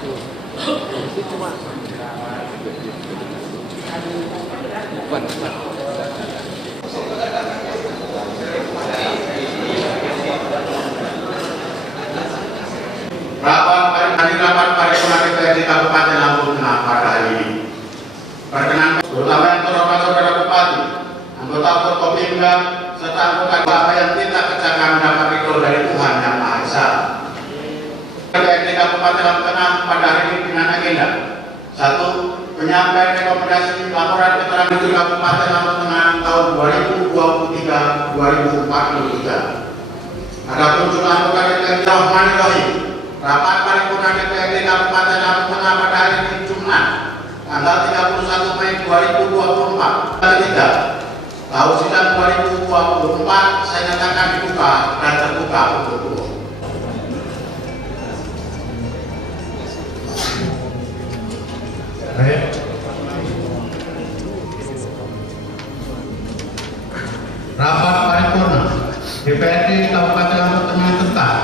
Rapat paripurna DPRD Kabupaten Lampung Tengah pada hari ini. Perkenan terutama yang terhormat Saudara Bupati, anggota Forkopimda, serta anggota apa yang kita kerjakan dapat ridho dari Tuhan Yang Maha Esa. DPRD Kabupaten Lampung Tengah pada hari ini dengan agenda 1. Penyampaian rekomendasi laporan keterangan di Kabupaten Lampung Tengah tahun 2023-2043. Adapun jumlah anggota DPRD Rahim. Rapat paripurna DPRD Kabupaten Lampung Tengah pada hari ini Jumat, tanggal 31 Mei 2024. Ketiga, tahun sidang 2024 saya nyatakan dibuka dan terbuka untuk umum. Rapat paripurna DPRD Kabupaten Lampung Tengah tentang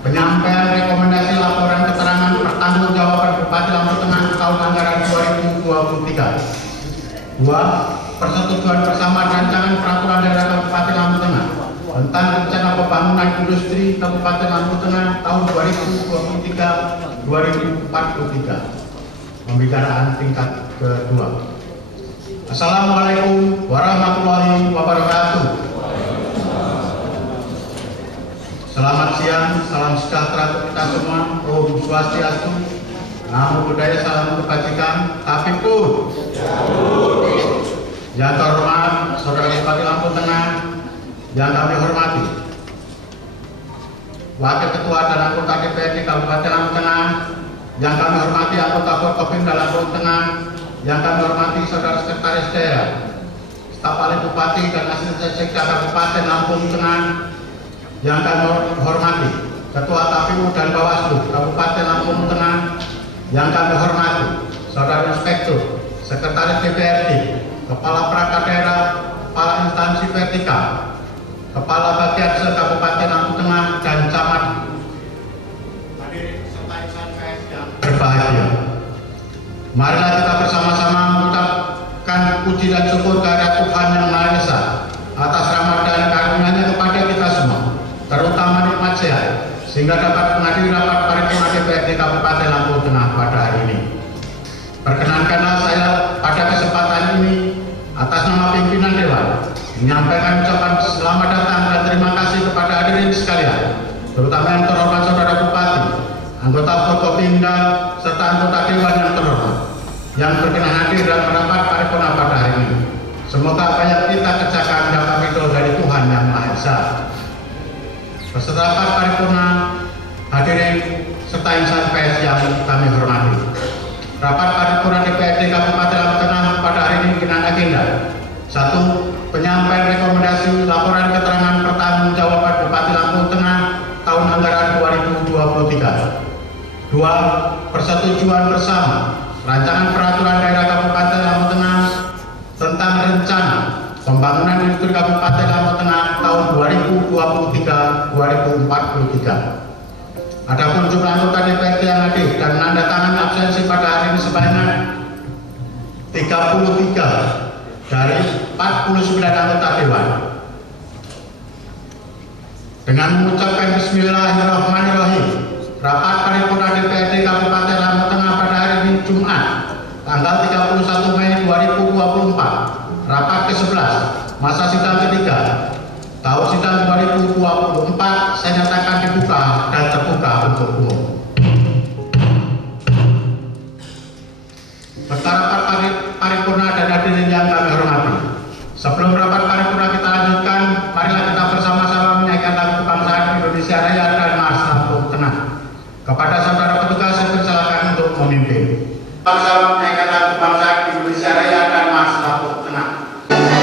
penyampaian rekomendasi laporan keterangan pertanggungjawaban Bupati Lampung Tengah tahun anggaran 2023. 2. Persetujuan bersama rancangan peraturan daerah Kabupaten Lampung Tengah tentang rencana pembangunan industri Kabupaten Lampung Tengah tahun 2023-2043. Pembicaraan tingkat kedua. Assalamualaikum warahmatullahi wabarakatuh. Selamat siang, salam sejahtera untuk kita semua. Om Swastiastu, Namo Buddhaya, salam kebajikan. Tapi pun, yang terhormat Saudara Bupati Lampung Tengah, yang kami hormati, Wakil Ketua dan anggota DPRD Kabupaten Lampung Tengah, yang kami hormati anggota Forkopimda Lampung Tengah, yang kami hormati Saudara Sekretaris Daerah, Staf Ahli Bupati dan Asisten Sekda Kabupaten Lampung Tengah, yang kami hormati Ketua KPU dan Bawaslu Kabupaten Lampung Tengah, yang kami hormati Saudara Inspektur, Sekretaris DPRD, Kepala Perangkat Daerah, Kepala Instansi Vertikal, Kepala Bagian Se-Kabupaten Lampung Tengah, dan camat. Hadirin serta insan pers yang berbahagia. Marilah kita bersama-sama mengucapkan puji dan syukur kehadirat Tuhan Yang Maha Esa atas rahmat dan karunia-Nya kepada kita semua, terutama nikmat sehat, sehingga dapat menghadiri rapat paripurna DPRD Kabupaten Lampung Tengah pada hari ini. Perkenankanlah saya pada kesempatan ini atas nama pimpinan Dewan menyampaikan ucapan selamat datang dan terima kasih kepada hadirin sekalian, terutama yang terhormat Saudara Bupati, anggota Forkopimda, serta anggota Dewan yang terhormat yang berkenan hadir dalam rapat paripurna pada hari ini. Semoga apa yang kita kerjakan dapat ridho dari Tuhan Yang Maha Esa. Peserta rapat paripurna, hadirin serta insan pers yang kami hormati. Rapat paripurna DPRD Kabupaten Lampung Tengah pada hari ini dengan agenda 1. Penyampaian rekomendasi laporan keterangan pertanggungjawaban Bupati Lampung Tengah tahun anggaran 2023. 2. Persetujuan bersama rancangan peraturan daerah Kabupaten Lampung Tengah tentang rencana pembangunan industri Kabupaten Lampung Tengah tahun 2023-2043. Adapun jumlah anggota DPRD yang hadir dan menandatangani absensi pada hari ini sebanyak 33 dari 49 anggota Dewan. Dengan mengucapkan Bismillahirrahmanirrahim, rapat paripurna DPRD Kabupaten Lampung Tengah pada hari ini Jumat, tanggal 31 Mei 2024, rapat ke-11, masa sidang ketiga, tahun sidang 2024, saya nyatakan dibuka dan terbuka untuk umum. Peserta rapat paripurna dan hadirin yang kami hormati, sebelum rapat paripurna kita lanjutkan, marilah kita bersama-sama menyanyikan lagu kebangsaan Indonesia Raya dan Mas Lampung Tengah. Kepada saudara petugas, saya persilakan untuk memimpin. Bersama menyanyikan lagu kebangsaan Indonesia Raya dan Mas Lampung Tengah. Indonesia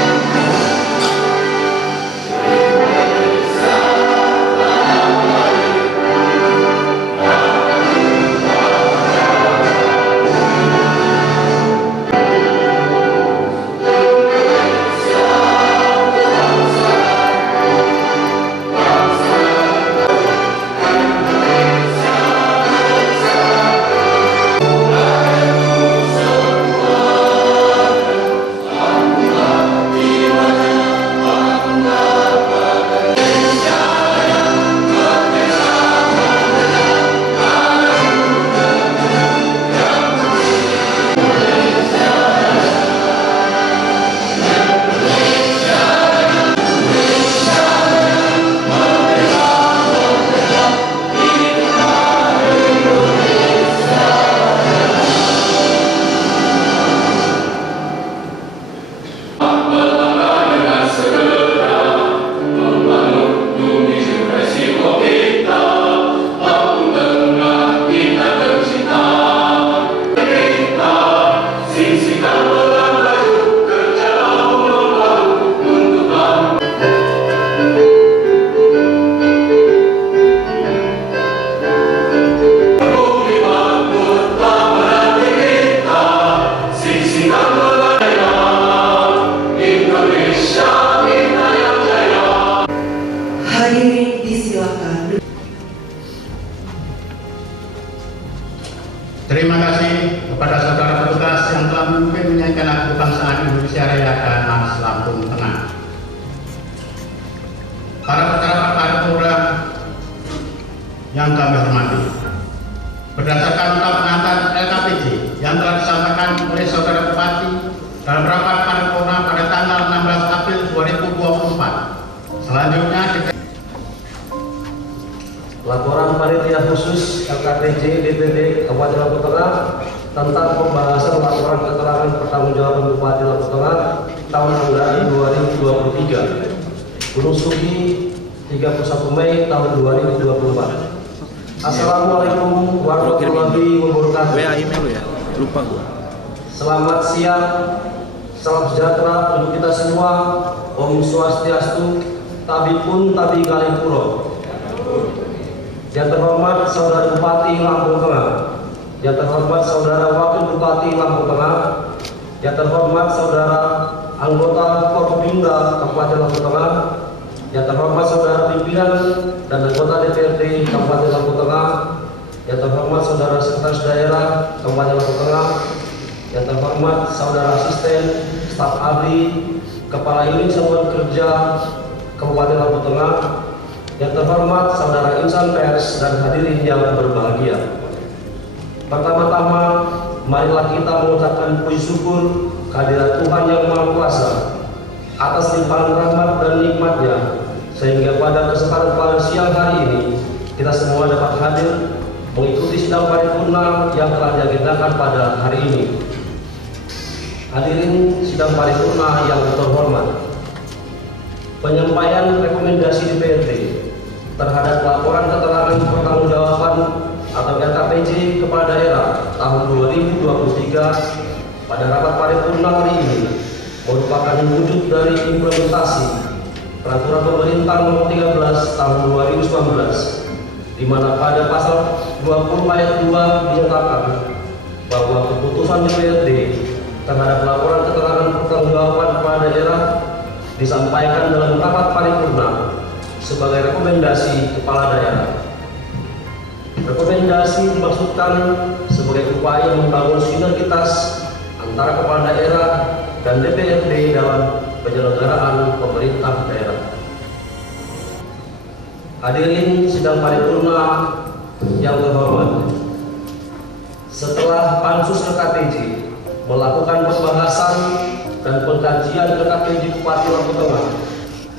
Terima kasih kepada saudara petugas yang telah memimpin menyanyikan lagu kebangsaan Indonesia Raya Ganas Lampung Tengah. Para peserta paripurna yang kami hormati, berdasarkan nota pengantar LKPJ yang telah disampaikan oleh saudara Bupati dalam rapat paripurna pada tanggal 16 April 2024. Selanjutnya laporan panitia khusus LKPJ DPD Kabupaten Lampung Tengah tentang pembahasan laporan keterangan pertanggungjawaban Bupati Lampung Tengah tahun anggaran 2023. Gunung Sugi 31 Mei tahun 2024. Assalamualaikum warahmatullahi wabarakatuh. Email ya, lupa gua. Selamat siang, salam sejahtera untuk kita semua. Om Swastiastu, Tabipun Tabi Kalipuro. Yang terhormat Saudara Bupati Lampung Tengah, yang terhormat Saudara Wakil Bupati Lampung Tengah, yang terhormat Saudara anggota Forkopimda Kabupaten Lampung Tengah, yang terhormat Saudara pimpinan dan anggota DPRD Kabupaten Lampung Tengah, yang terhormat Saudara Sekretaris Daerah Kabupaten Lampung Tengah, yang terhormat Saudara Asisten, Staf Ahli, Kepala Unit Satuan Kerja Kabupaten Lampung Tengah, yang terhormat Saudara insan pers dan hadirin yang berbahagia. Pertama-tama, marilah kita mengucapkan puji syukur kehadirat Tuhan Yang Maha Kuasa atas limpahan rahmat dan nikmat-Nya, sehingga pada kesempatan pada siang hari ini kita semua dapat hadir mengikuti sidang paripurna yang telah diagendakan pada hari ini. Hadirin sidang paripurna yang terhormat, penyampaian rekomendasi DPRD terhadap laporan keterangan pertanggungjawaban atau LKPJ kepala daerah tahun 2023 pada rapat paripurna hari ini merupakan wujud dari implementasi Peraturan Pemerintah Nomor 13 Tahun 2019, di mana pada pasal 20 ayat 2 dinyatakan bahwa keputusan DPRD terhadap laporan keterangan pertanggungjawaban kepala daerah disampaikan dalam rapat paripurna sebagai rekomendasi kepala daerah. Rekomendasi dimaksudkan sebagai upaya membangun sinergitas antara kepala daerah dan DPRD dalam penyelenggaraan pemerintah daerah. Hadirin sidang paripurna yang terhormat, setelah Pansus LKPJ melakukan pembahasan dan pengkajian LKPJ Bupati Lampung Tengah,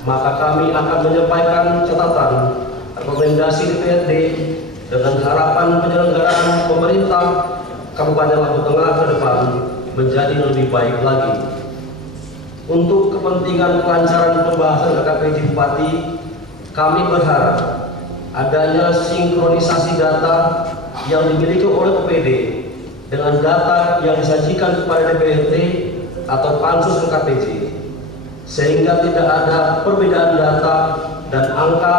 maka kami akan menyampaikan catatan rekomendasi DPRD dengan harapan penyelenggaraan pemerintah Kabupaten Lampung Tengah ke depan menjadi lebih baik lagi. Untuk kepentingan kelancaran pembahasan LKPJ Bupati, kami berharap adanya sinkronisasi data yang dimiliki oleh OPD dengan data yang disajikan kepada DPRD atau Pansus LKPJ, sehingga tidak ada perbedaan data dan angka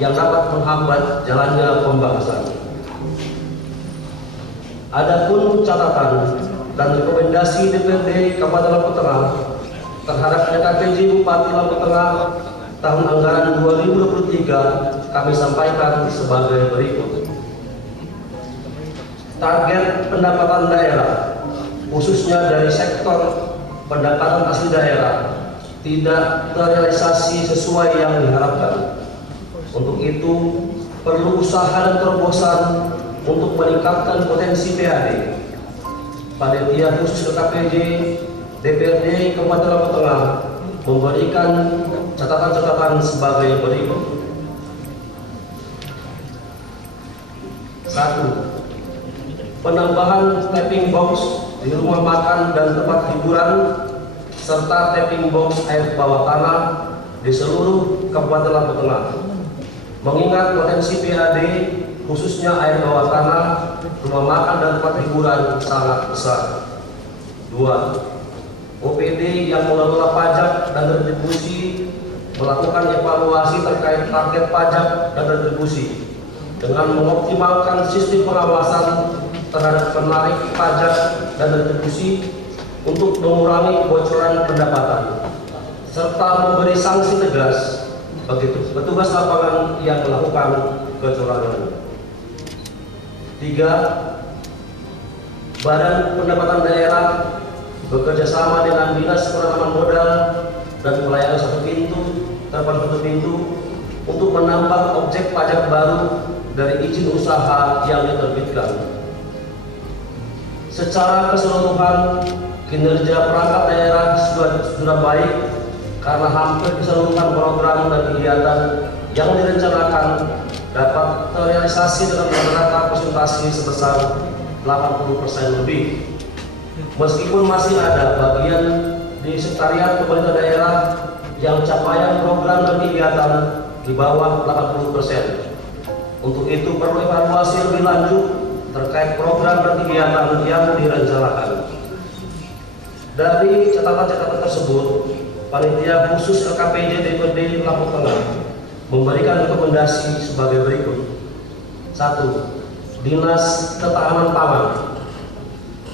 yang dapat menghambat jalannya pembahasan. Adapun catatan dan rekomendasi DPRD Kabupaten Lampung Tengah terhadap LKPJ Bupati Lampung Tengah tahun anggaran 2023 kami sampaikan sebagai berikut. Target pendapatan daerah, khususnya dari sektor pendapatan asli daerah, tidak terrealisasi sesuai yang diharapkan. Untuk itu, perlu usaha dan terobosan untuk meningkatkan potensi PAD. Panitia khusus LKPJ DPRD Kabupaten Lampung Tengah memberikan catatan-catatan sebagai berikut. 1. Penambahan tapping box di rumah makan dan tempat hiburan serta tapping box air bawah tanah di seluruh Kabupaten Lampung Tengah. Mengingat potensi PAD khususnya air bawah tanah, rumah makan dan tempat hiburan sangat besar. 2. OPD yang mengelola pajak dan retribusi melakukan evaluasi terkait target pajak dan retribusi dengan mengoptimalkan sistem pengawasan terhadap penarik pajak dan retribusi untuk mengurangi kebocoran pendapatan serta memberi sanksi tegas bagi petugas lapangan yang melakukan kecurangan. 3. Badan Pendapatan Daerah bekerja sama dengan Dinas Penanaman Modal dan Pelayanan Satu Pintu terhadap satu pintu untuk menambah objek pajak baru dari izin usaha yang diterbitkan. Secara keseluruhan, kinerja perangkat daerah sudah baik karena hampir keseluruhan program dan kegiatan yang direncanakan dapat terrealisasi dengan rata-rata presentasi sebesar 80% lebih. Meskipun masih ada bagian di sekretariat pemerintah daerah yang capaian program dan kegiatan di bawah 80%. Untuk itu perlu evaluasi lebih lanjut terkait program dan kegiatan yang direncanakan. Dari catatan-catatan tersebut, Panitia Khusus LKPJ DPD Lampung Tengah memberikan rekomendasi sebagai berikut. 1. Dinas Ketahanan Pangan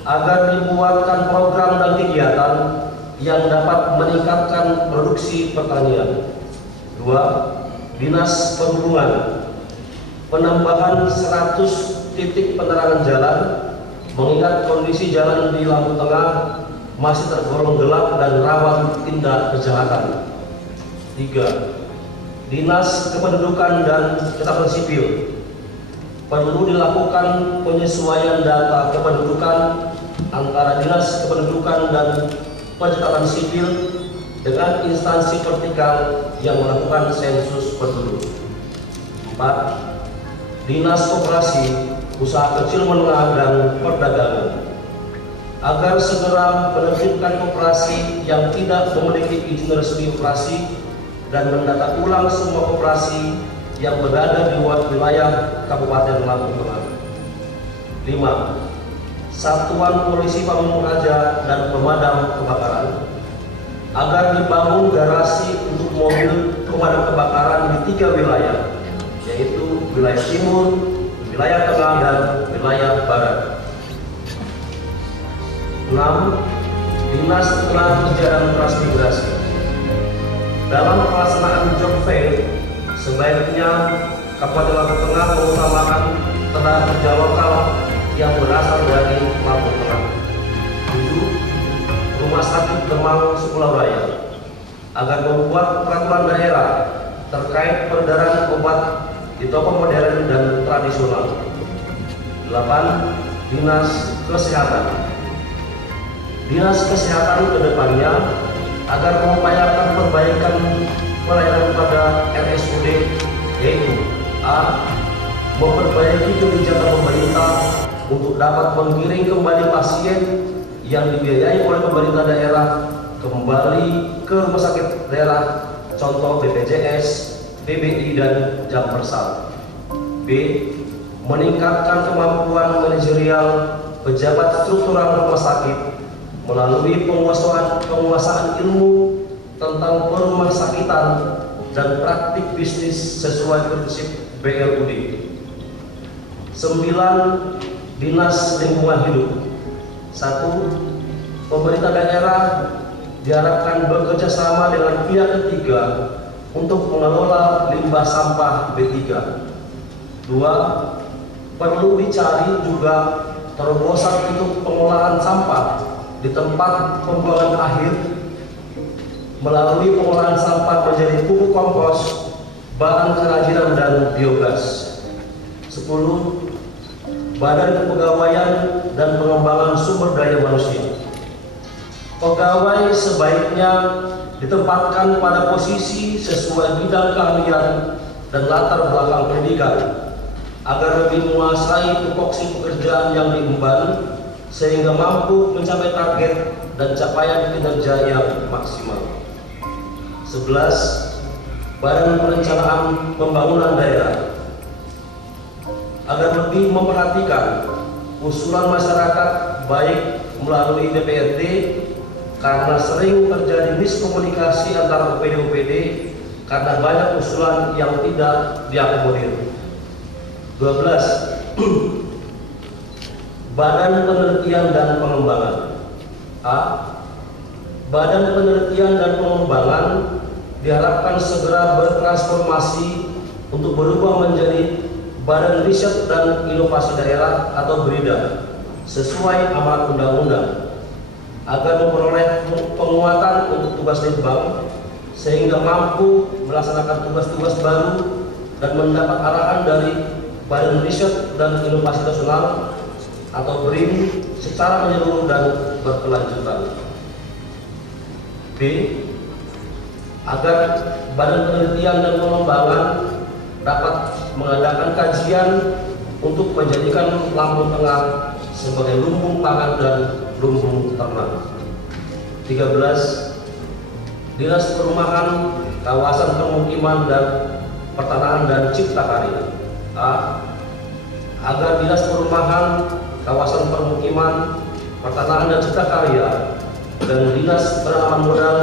agar dibuatkan program dan kegiatan yang dapat meningkatkan produksi pertanian. 2. Dinas Perhubungan penambahan 100 titik penerangan jalan mengingat kondisi jalan di Lampung Tengah masih tergolong gelap dan rawan tindak kejahatan. 3. Dinas Kependudukan dan Catatan Sipil perlu dilakukan penyesuaian data kependudukan antara Dinas Kependudukan dan Pencatatan Sipil dengan instansi vertikal yang melakukan sensus penduduk. 4. Dinas Koperasi, Usaha Kecil Menengah dan Perdagangan agar segera menertibkan koperasi yang tidak memiliki izin resmi operasi dan mendata ulang semua koperasi yang berada di wilayah Kabupaten Lampung Tengah. 5. Satuan Polisi Pamung Praja dan Pemadam Kebakaran agar dibangun garasi untuk mobil pemadam kebakaran di 3 wilayah, yaitu wilayah timur, wilayah tengah, dan wilayah barat. 6. Dinas Tenaga dan Transmigrasi dalam pelaksanaan job fair sebaiknya Kabupaten Lampung Tengah mengutamakan tenaga kerja lokal yang berasal dari Lampung Tengah. 7. Rumah Sakit Demang Sepulau Raya agar membuat peraturan daerah terkait peredaran obat di toko modern dan tradisional. 8. Dinas Kesehatan kedepannya agar mengupayakan perbaikan pelayanan pada RSUD, yaitu A. Memperbaiki kebijakan pemerintah untuk dapat menggiring kembali pasien yang dibiayai oleh pemerintah daerah kembali ke rumah sakit daerah, contoh BPJS, PBI, dan Jampersal. B. Meningkatkan kemampuan manajerial pejabat struktural rumah sakit melalui penguasaan ilmu tentang perumah sakitan dan praktik bisnis sesuai prinsip BLUD. 9. Dinas Lingkungan Hidup. 1. Pemerintah daerah diharapkan bekerja sama dengan pihak ketiga untuk mengelola limbah sampah B3. 2. Perlu dicari juga terobosan untuk pengolahan sampah di tempat pembuangan akhir melalui pengolahan sampah menjadi pupuk kompos, bahan kerajinan, dan biogas. 10. Badan Kepegawaian dan Pengembangan Sumber Daya Manusia. Pegawai sebaiknya ditempatkan pada posisi sesuai bidang keahlian dan latar belakang pendidikan agar lebih menguasai tupoksi pekerjaan yang diemban sehingga mampu mencapai target dan capaian kinerja yang maksimal. 11. Badan Perencanaan Pembangunan Daerah agar lebih memperhatikan usulan masyarakat baik melalui DPRD karena sering terjadi miskomunikasi antara OPD-OPD karena banyak usulan yang tidak diakomodir. 12. Badan Penelitian dan Pengembangan. A. Badan Penelitian dan Pengembangan diharapkan segera bertransformasi untuk berubah menjadi Badan Riset dan Inovasi Daerah atau BRIDA sesuai amanat undang-undang agar memperoleh penguatan untuk tugas Litbang sehingga mampu melaksanakan tugas-tugas baru dan mendapat arahan dari Badan Riset dan Inovasi Nasional atau BRIN secara menyeluruh dan berkelanjutan. B. Agar Badan Penelitian dan Pengembangan dapat mengadakan kajian untuk menjadikan Lampung Tengah sebagai lumbung pangan dan lumbung ternak. 13. Dinas Perumahan, Kawasan Permukiman dan Pertanahan dan Cipta Karya. A. Agar Dinas Perumahan, Kawasan Permukiman, Pertanahan dan Cipta Karya dan Dinas Penanaman Modal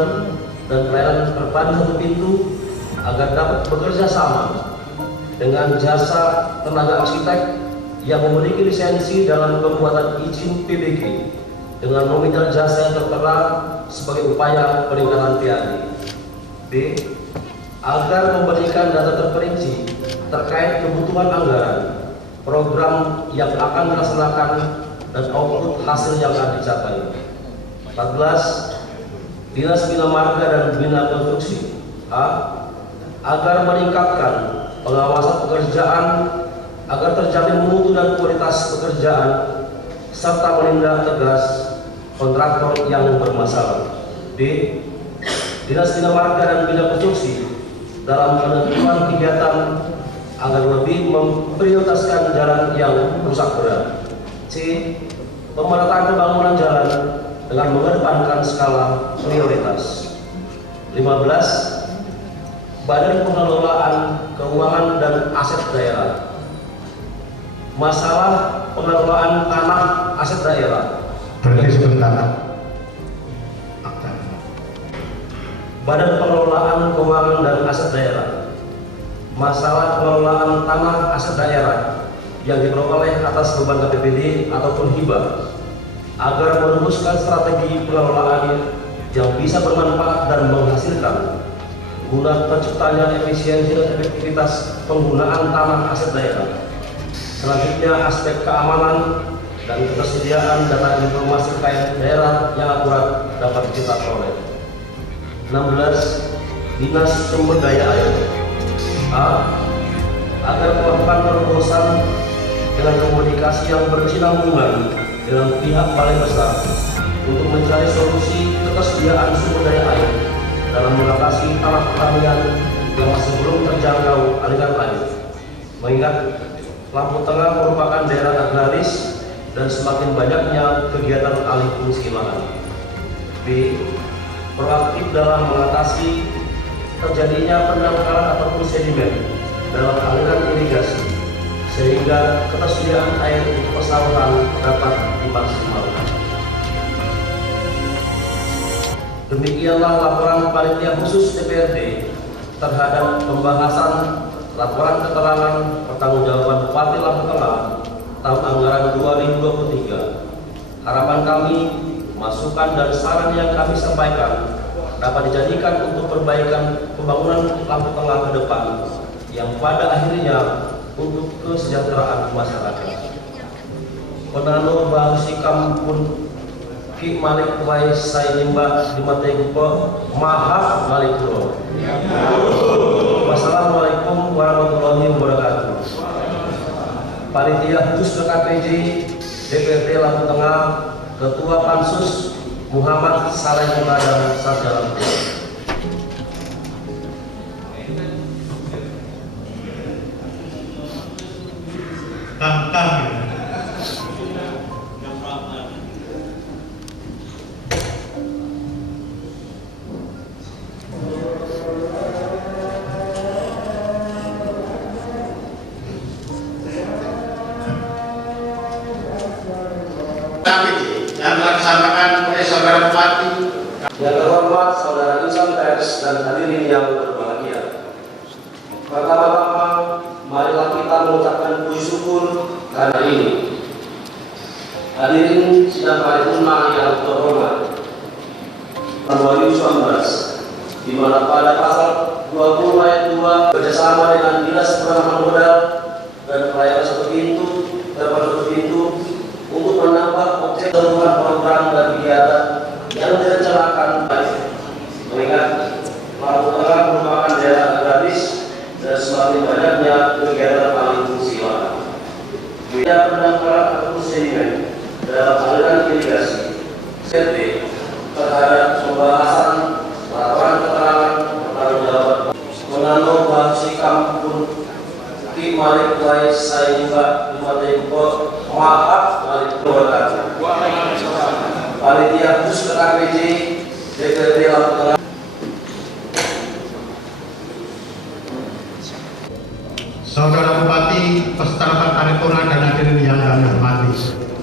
dan Pelayanan Terpadu Satu Pintu agar dapat bekerja sama dengan jasa tenaga arsitek yang memiliki lisensi dalam pembuatan izin PBG dengan nominal jasa yang tertera sebagai upaya peningkatan PAD. B. Agar memberikan data terperinci terkait kebutuhan anggaran, program yang akan dilaksanakan dan output hasil yang akan dicapai. 14. Dinas Bina Marga dan Bina Konstruksi. A. Agar meningkatkan pengawasan pekerjaan agar terjamin mutu dan kualitas pekerjaan serta menindak tegas kontraktor yang bermasalah. B. Dinas Bina Marga dan Bina Konstruksi dalam penentuan kegiatan agar lebih memprioritaskan jalan yang rusak berat. C. Pemerataan pembangunan jalan dengan mengedepankan skala prioritas. 15. Badan Pengelolaan Keuangan dan Aset Daerah. Masalah pengelolaan tanah aset daerah. Berhenti sebentar. Badan Pengelolaan Keuangan dan Aset Daerah. Masalah pengelolaan tanah aset daerah yang diperoleh atas beban APBD ataupun hibah agar merumuskan strategi pengelolaan yang bisa bermanfaat dan menghasilkan guna terciptanya efisiensi dan efektivitas penggunaan tanah aset daerah. Selanjutnya, aspek keamanan dan ketersediaan data informasi terkait daerah yang akurat dapat kita peroleh. 16. Dinas Sumber Daya Air. A. Agar melakukan terobosan dengan komunikasi yang berkesinambungan dengan pihak paling besar untuk mencari solusi ketersediaan sumber daya air dalam mengatasi tanah pertanian yang masih belum terjangkau aliran air. Mengingat Lampung Tengah merupakan daerah agraris dan semakin banyaknya kegiatan alih fungsi lahan. B. Proaktif dalam mengatasi terjadinya pendangkalan ataupun sedimen dalam aliran irigasi sehingga ketersediaan air untuk persawahan dapat dimaksimalkan. Demikianlah laporan Panitia Khusus DPRD terhadap pembahasan laporan keterangan pertanggungjawaban Bupati Lampung Tengah tahun anggaran 2023. Harapan kami, masukan dan saran yang kami sampaikan dapat dijadikan untuk perbaikan pembangunan Lampung Tengah ke depan yang pada akhirnya untuk kesejahteraan masyarakat. Penano Bahusikam pun Ki Malik Wai Sai Limba di Mategupo Maha Malikuro. Wassalamualaikum warahmatullahi wabarakatuh. Panitia Khusus KPJ DPRD Lampung Tengah, Ketua Pansus Muhammad Saleh dan Sarjana. Yang dilaksanakan oleh Saudara Bupati. Yang terhormat Saudara Insan Pers dan hadirin yang berbahagia. Pertama-tama, marilah kita mengucapkan puji syukur karena ini. Hadirin sidang paripurna yang terhormat, tahun 2019, di mana pada pasal 20 ayat 2 bekerjasama dengan Dinas Penanaman Modal dan Pelayanan Satu Pintu untuk menambah objek temuan program dan kegiatan yang direncanakan mengingat Lampung Tengah merupakan daerah agraris dan semakin banyaknya kegiatan alih fungsi lahan. Beda pendaftaran atau sedimen dalam aliran irigasi CT terhadap pembahasan laporan keterangan pertanggungjawaban menano bahasi kampung Ki Malik Lai saya juga Limatempo maaf Malik Probatasi Panitia khusus KPJ DPRD Lampung Tengah. Saudara Bupati, peserta rapat paripurna dan hadirin yang kami hormati.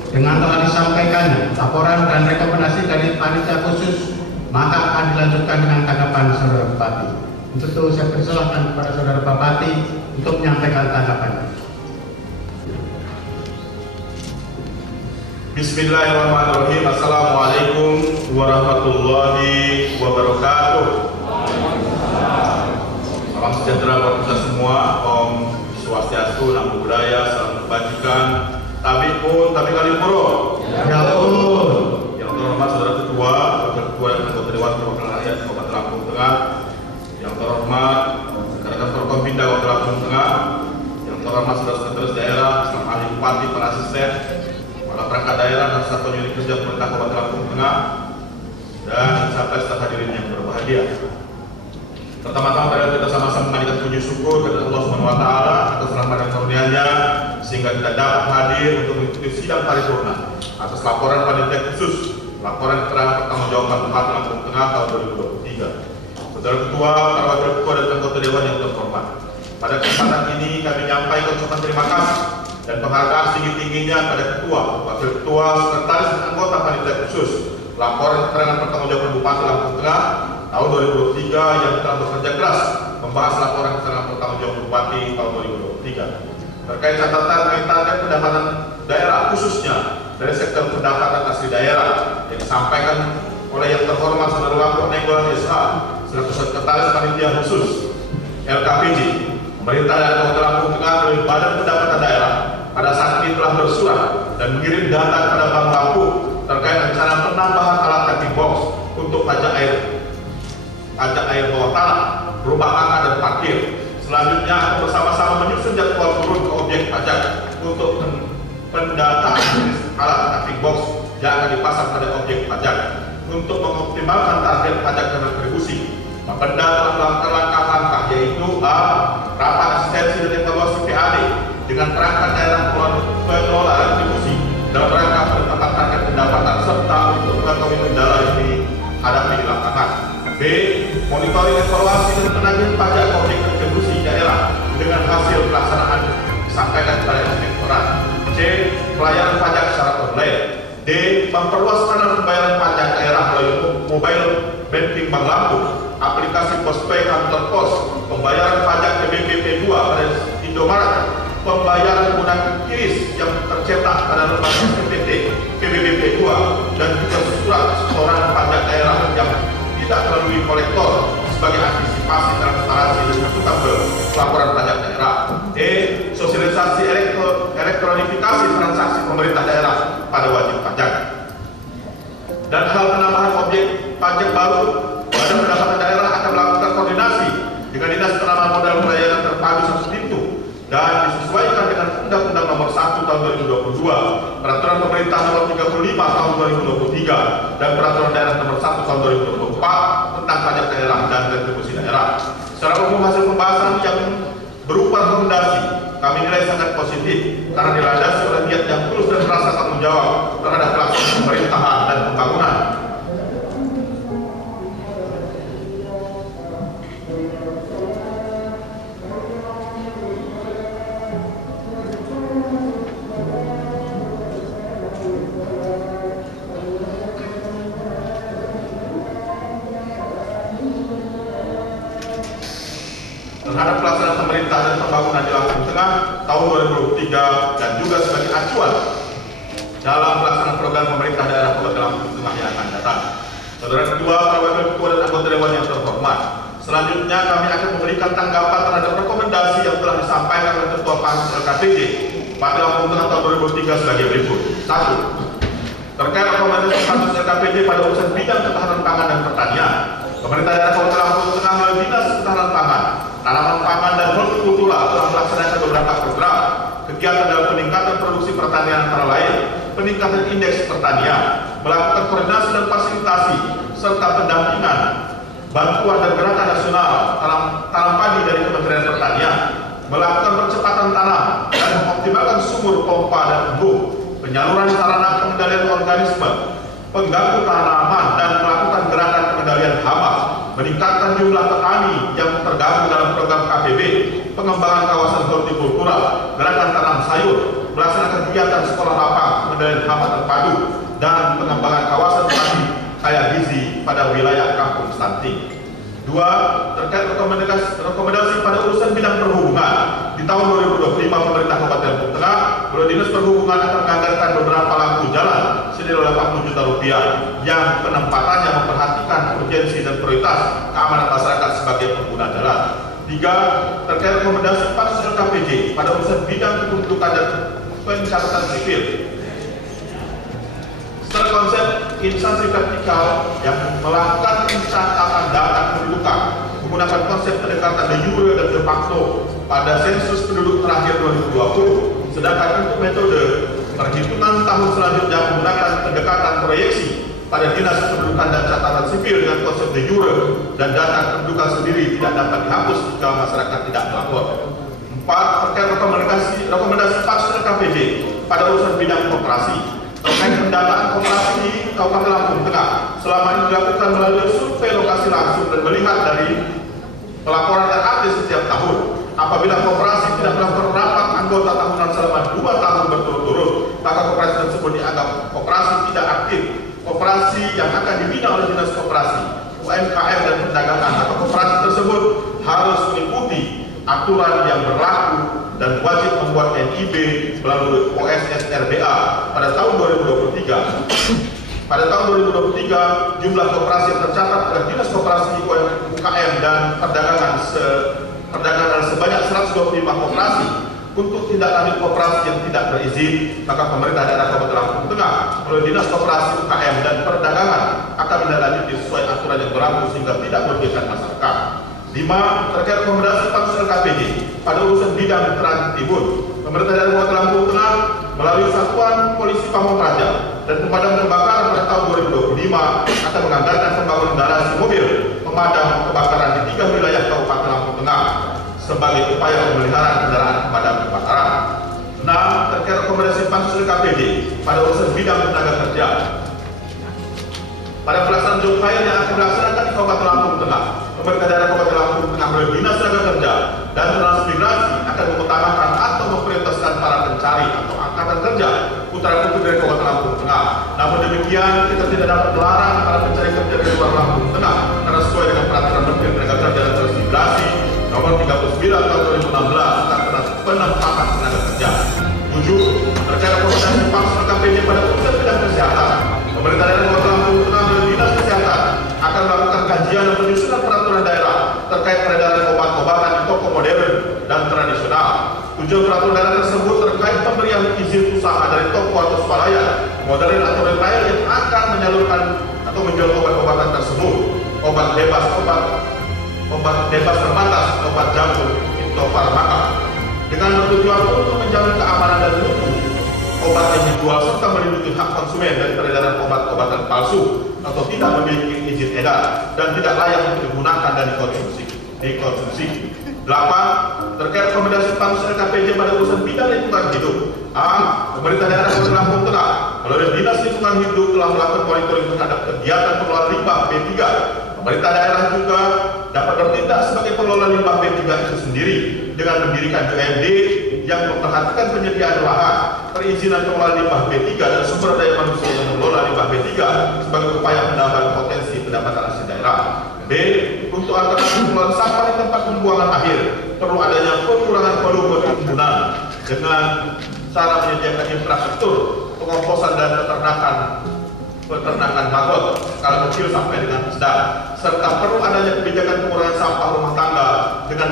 Dengan telah disampaikan laporan dan rekomendasi dari panitia khusus, maka akan dilanjutkan dengan tanggapan saudara Bupati. Untuk itu saya persilahkan kepada saudara Bupati untuk menyampaikan tanggapannya. Bismillahirrahmanirrahim. Assalamualaikum warahmatullahi wabarakatuh. Salam sejahtera buat kita semua. Om Swastiastu, Namo Buddhaya, salam kebajikan. Tabi pun, tabi kali puro. Ya pun. Yang terhormat saudara ketua, wakil ketua dan anggota dewan perwakilan rakyat Kabupaten Lampung Tengah. Yang terhormat rekan-rekan Forkompinda Kabupaten Lampung Tengah. Yang terhormat saudara sekretaris daerah, staf ahli bupati, para asisten, para perangkat daerah dan staf unit kerja pemerintah Kabupaten Lampung Tengah, dan sampai staf hadirin yang berbahagia. Pertama-tama marilah kita sama-sama mengajukan puji syukur kepada Allah Subhanahu wa taala atas rahmat dan karunia-Nya sehingga kita dapat hadir untuk mengikuti sidang paripurna atas laporan panitia khusus laporan keterangan pertanggungjawaban Bupati Lampung Tengah tahun 2023. Saudara Ketua, para wakil ketua dan anggota dewan yang terhormat. Pada kesempatan ini kami menyampaikan ucapan terima kasih dan penghargaan setinggi-tingginya pada ketua, wakil ketua, sekretaris dan anggota panitia khusus laporan keterangan pertanggungjawaban Bupati Lampung Tengah tahun 2023 yang telah bekerja keras membahas laporan keterangan pertanggungjawaban Bupati tahun 2023 terkait catatan target pendapatan daerah khususnya dari sektor pendapatan asli daerah yang disampaikan oleh yang terhormat Saudara Lampung Nenggolan SH selaku sekretaris panitia khusus LKPJ pemerintah daerah Kabupaten Lampung Tengah melalui Badan Pendapatan Daerah pada saat ini telah bersurat dan mengirim data kepada Bank Lampung terkait rencana penambahan alat tapping box untuk pajak air bawah tanah, rumah makan dan parkir. Selanjutnya akan bersama-sama menyusun jadwal turun ke objek pajak untuk pendataan jenis alat tapping box yang akan dipasang pada objek pajak. Untuk mengoptimalkan target pajak dan retribusi, Bapenda telah melakukan langkah-langkah yaitu A. Rapat asistensi dan evaluasi PAD dengan perangkat daerah pengelola retribusi dalam rangka penetapan target pendapatan serta untuk mengetahui kendala yang dihadapi di lapangan. B. Monitoring evaluasi dan penagihan pajak objek retribusi daerah dengan hasil pelaksanaan disampaikan kepada inspektorat. C. Pelayanan pajak secara online. D. Memperluas kanal pembayaran pajak daerah melalui mobile banking Bank Lampung, aplikasi postpay kantor pos, pembayaran pajak PBBP 2 pada Indomaret, pembayaran menggunakan QRIS yang tercetak pada lembaga PPT PBBP 2 dan juga surat setoran pajak daerah yang tidak melalui kolektor sebagai antisipasi transparansi dan akuntabel laporan pajak daerah. E. Sosialisasi elektronifikasi transaksi pemerintah daerah pada wajib pajak. Dan hal penambahan objek pajak baru, Badan Pendapatan Daerah akan melakukan koordinasi dengan Dinas Penanaman Modal Pelayanan Terpadu satu pintu dan disesuaikan dengan Undang-Undang Nomor 1 Tahun 2022, Peraturan Pemerintah Nomor 35 Tahun 2023, dan Peraturan Daerah Nomor 1 Tahun 2024 tentang pajak daerah dan retribusi daerah. Secara umum hasil pembahasan yang berupa rekomendasi kami nilai sangat positif karena dilandasi oleh niat yang tulus dan rasa tanggung jawab terhadap pelaksanaan pemerintahan dan pembangunan. Terhadap pelaksanaan pemerintah dan pembangunan di Lampung Tengah tahun 2023 dan juga sebagai acuan dalam pelaksanaan program pemerintah daerah Kabupaten Lampung Tengah yang akan datang. Saudara Ketua, para wakil ketua dan anggota dewan yang terhormat, selanjutnya kami akan memberikan tanggapan terhadap rekomendasi yang telah disampaikan oleh Ketua Pansus LKPJ Bupati Lampung Tengah tahun 2003 sebagai berikut. 1. rekomendasi pansus LKPD pada urusan bidang ketahanan pangan dan pertanian. Pemerintah daerah Kabupaten Lampung Tengah melalui Dinas Ketahanan Pangan, Tanaman Pangan dan Hortikultura telah melaksanakan beberapa program kegiatan dalam peningkatan produksi pertanian antara lain peningkatan indeks pertanian, melakukan koordinasi dan fasilitasi serta pendampingan bantuan dan gerakan nasional tanam padi dari Kementerian Pertanian, melakukan percepatan tanam dan mengoptimalkan sumur pompa dan embung, penyaluran sarana pengendalian organisme, pengganggu tanaman dan melakukan gerakan pengendalian hama, meningkatkan jumlah petani yang tergabung dalam program KPB, pengembangan kawasan hortikultura, gerakan tanam sayur, melaksanakan kegiatan sekolah lapang, pengendalian hama terpadu, dan pengembangan kawasan tani kaya gizi pada wilayah Kampung Stunting. 2. Terkait rekomendasi pada urusan bidang perhubungan, di tahun 2025 pemerintah Kabupaten Lampung Tengah melalui Dinas Perhubungan akan menganggarkan beberapa lampu jalan senilai 80 juta rupiah yang penempatannya memperhatikan urgensi dan prioritas keamanan masyarakat sebagai pengguna jalan. 3. Terkait rekomendasi pansus LKPD pada urusan bidang kependudukan dan pencatatan sipil. Secara konsep instansi vertikal yang melakukan pencatatan data kependudukan menggunakan konsep pendekatan de jure dan de facto pada sensus penduduk terakhir 2020, sedangkan untuk metode perhitungan tahun selanjutnya menggunakan pendekatan proyeksi pada Dinas Kependudukan dan Catatan Sipil dengan konsep de jure dan data kependudukan sendiri tidak dapat dihapus jika masyarakat tidak melapor. 4. Terkait rekomendasi pansus LKPD pada urusan bidang koperasi. Terkait pendataan koperasi di Kabupaten Lampung Tengah selama ini dilakukan melalui survei lokasi langsung dan melihat dari pelaporan RAT setiap tahun. Apabila koperasi tidak melakukan rapat anggota tahunan selama 2 tahun berturut-turut, maka koperasi tersebut dianggap koperasi tidak aktif. Koperasi yang akan dibina oleh Dinas Koperasi, UMKM dan Perdagangan atau koperasi tersebut harus mengikuti aturan yang berlaku dan wajib membuat NIB melalui OSS RBA pada tahun 2023. Pada tahun 2023, jumlah koperasi yang tercatat oleh Dinas Koperasi, UMKM dan Perdagangan sebanyak 125 koperasi. Untuk tindak lanjut koperasi yang tidak berizin, maka pemerintah daerah Kabupaten Lampung Tengah melalui Dinas Koperasi, UMKM dan Perdagangan akan menindaklanjuti sesuai aturan yang berlaku sehingga tidak merugikan masyarakat. 5. Terkait rekomendasi pansus LKPD pada urusan bidang transit timun, pemerintah daerah Kabupaten Lampung Tengah melalui Satuan Polisi Pamong Praja dan Pemadam Kebakaran pada tahun 2025 akan menganggarkan pembangunan garasi mobil pemadam kebakaran di 3 wilayah Kabupaten Lampung Tengah sebagai upaya pemeliharaan kendaraan pemadam kebakaran. 6. Terkait rekomendasi pansus LKPD pada urusan bidang tenaga kerja. Pada pelaksanaan job fair yang akan dilaksanakan di Kabupaten Lampung Tengah, pemerintah daerah Kabupaten Lampung Tengah melalui Dinas Tenaga Kerja dan Transmigrasi akan mengutamakan atau memprioritaskan para pencari atau angkatan kerja putra-putri dari Kabupaten Lampung Tengah. Namun demikian, kita tidak dapat melarang para pencari kerja dari luar Lampung Tengah karena sesuai dengan peraturan Menteri Tenaga Kerja dan Transmigrasi Nomor 39 Tahun 2016 tentang penempatan tenaga kerja. 7. Terkait rekomendasi pansus LKPD pada urusan bidang kesehatan, pemerintah daerah Kabupaten Lampung Tengah melalui Dinas Kesehatan akan melakukan kajian dan penyusunan peraturan daerah terkait peredaran obat-obatan di toko modern dan tradisional. Tujuan peraturan daerah tersebut terkait pemberian izin usaha dari toko atau swalayan modern atau retail yang akan menyalurkan atau menjual obat-obatan tersebut, obat bebas terbatas, obat jantung, Indofarmaka, dengan bertujuan untuk menjamin keamanan dan mutu obat yang dijual serta melindungi hak konsumen dari peredaran obat-obatan palsu atau tidak memiliki izin edar dan tidak layak untuk digunakan dan dikonsumsi. 8. Terkait rekomendasi pansus LKPD pada urusan bidang lingkungan hidup. A. Pemerintah daerah Kabupaten Lampung Tengah melalui Dinas Lingkungan Hidup telah melakukan monitoring terhadap kegiatan pengelolaan limbah B3. Pemerintah daerah juga dapat bertindak sebagai pengelola limbah B3 itu sendiri dengan mendirikan BUMD yang memperhatikan penyediaan lahan, perizinan pengelolaan limbah B3 dan sumber daya manusia yang mengelola limbah B3 sebagai upaya penambahan potensi pendapatan asli daerah. B. Untuk alternatif pengelolaan sampah di tempat pembuangan akhir, perlu adanya pengurangan volume timbunan dengan cara menyediakan infrastruktur pengomposan dan peternakan maggot skala kecil sampai dengan sedang, serta perlu adanya kebijakan pengurangan sampah rumah tangga dengan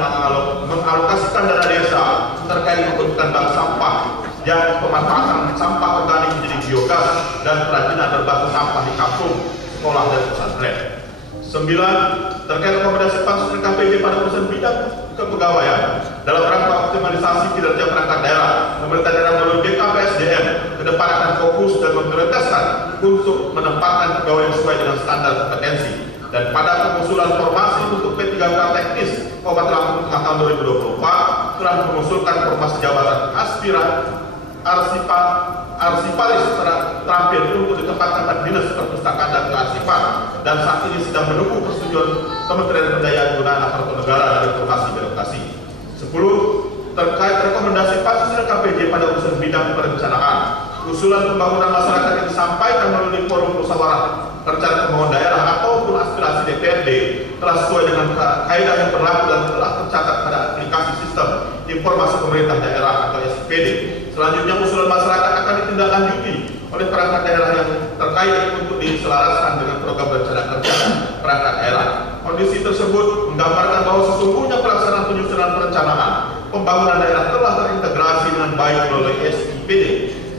mengalokasikan dana desa terkait pembentukan bank sampah yang pemanfaatan sampah organik menjadi biogas dan kerajinan berbasis sampah di kampung, sekolah, dan pesantren. 9. Terkait rekomendasi pansus RKPD pada urusan bidang kepegawaian dalam rangka optimalisasi kinerja perangkat daerah, pemerintah daerah melalui BKPSDM ke depan akan fokus dan memprioritaskan untuk menempatkan pegawai yang sesuai dengan standar kompetensi. Dan pada pengusulan formasi untuk P3K teknis Kabupaten Lampung Tengah tahun 2024 telah mengusulkan formasi jabatan aspiran arsipalis terampil untuk ditempatkan pada dinas perpustakaan dan kearsipan, dan saat ini sedang menunggu persetujuan Kementerian Pendayaan Gunaan Aparatur Negara dan Informasi Birokrasi. 10. Terkait rekomendasi pansus RKPD pada urusan bidang perencanaan, usulan pembangunan masyarakat yang disampaikan melalui forum musyawarah rencana pembangunan daerah ataupun aspirasi DPRD telah sesuai dengan kaidah yang berlaku dan telah tercatat pada aplikasi sistem informasi pemerintah daerah atau SPD. Selanjutnya, usulan masyarakat akan ditindaklanjuti oleh perangkat daerah yang terkait untuk diselaraskan dengan program rencana kerja perangkat daerah. Kondisi tersebut menggambarkan bahwa sesungguhnya pelaksanaan penyusunan perencanaan pembangunan daerah telah terintegrasi dengan baik melalui SPD.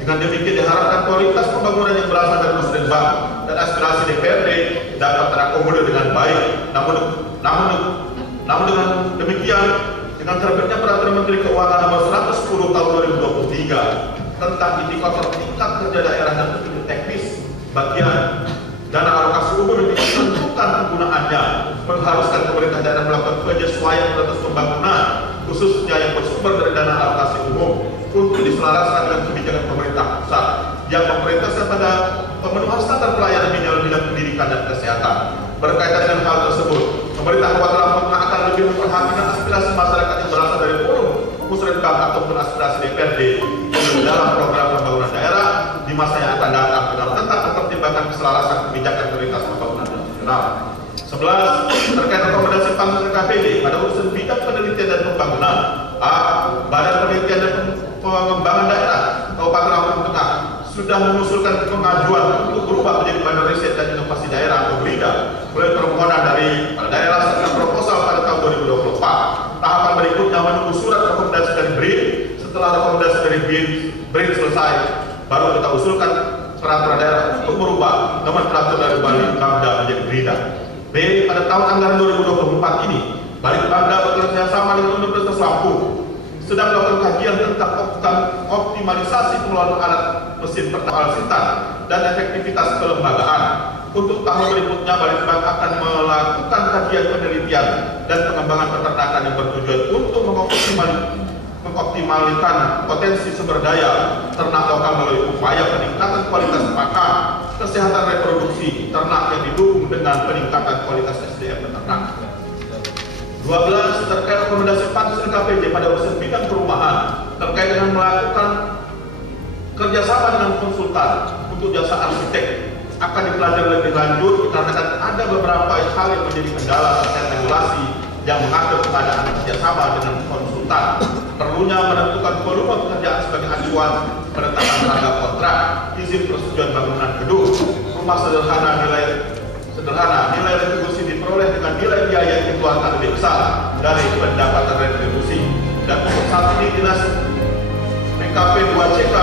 Dengan demikian diharapkan kualitas pembangunan yang berasal dari Musrenbang dan aspirasi DPRD dapat terakomodir dengan baik. Namun dengan demikian, dengan terbitnya Peraturan Menteri Keuangan Nomor 110 Tahun 2023 tentang indikator tingkat kerja daerah dan petunjuk teknis bagian dana alokasi umum yang ditentukan penggunaannya mengharuskan pemerintah daerah melakukan penyesuaian prioritas pembangunan khususnya yang bersumber dari dana alokasi umum untuk diselaraskan dengan kebijakan pemerintah pusat yang memprioritaskan pada pemenuhan standar pelayanan minimal bidang pendidikan dan kesehatan. Berkaitan dengan hal tersebut, pemerintah Kabupaten Lampung akan lebih memperhatikan aspirasi masyarakat yang berasal dari forum Musrenbang ataupun aspirasi DPRD dalam program pembangunan daerah di masa yang akan datang dengan tetap mempertimbangkan keselarasan kebijakan prioritas pembangunan nasional. 11. Terkait rekomendasi pansus RKPD pada urusan bidang penelitian dan pembangunan, A. Badan Penelitian dan Pengembangan Daerah Kabupaten Lampung Tengah sudah mengusulkan pengajuan untuk berubah menjadi Badan Riset dan Inovasi Daerah atau BRIDA melalui permohonan dari daerah serta proposal pada tahun 2024. Tahapan berikutnya menunggu surat rekomendasi dari BRIN. Setelah rekomendasi dari BRIN selesai, baru kita usulkan peraturan daerah untuk merubah nomenklatur dari Balitbangda menjadi BRIDA. B. Pada tahun anggaran 2024 ini, Balitbangda bekerja sama dengan Universitas Lampung sedang melakukan kajian tentang optimalisasi pengelolaan alat mesin pertanian Sintan dan efektivitas kelembagaan. Untuk tahun berikutnya, Balitbang akan melakukan kajian penelitian dan pengembangan peternakan yang bertujuan untuk mengoptimalkan potensi sumber daya ternak lokal melalui upaya peningkatan kualitas pakan, kesehatan reproduksi ternak yang didukung dengan peningkatan kualitas SDM peternak. 12. Terkait rekomendasi pansus RKPD pada urusan bidang perumahan terkait dengan melakukan kerjasama dengan konsultan untuk jasa arsitek akan dipelajari lebih lanjut dikarenakan ada beberapa hal yang menjadi kendala terkait regulasi yang mengatur pengadaan kerjasama dengan konsultan. Perlunya menentukan volume pekerjaan sebagai acuan penetapan harga kontrak, izin persetujuan bangunan gedung, rumah sederhana nilai retribusi diperoleh dengan nilai biaya yang dikeluarkan lebih besar dari pendapatan retribusi. Dan untuk saat ini Dinas PKP 2CK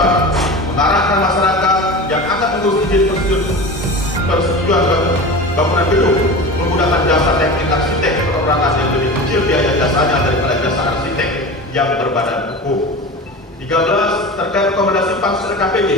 mengarahkan masyarakat yang akan mengurus izin persetujuan bangunan gedung menggunakan jasa teknik arsitek perorangan yang lebih kecil biaya jasanya daripada jasa arsitek yang berbadan hukum. 13. Terkait rekomendasi pansus RKPD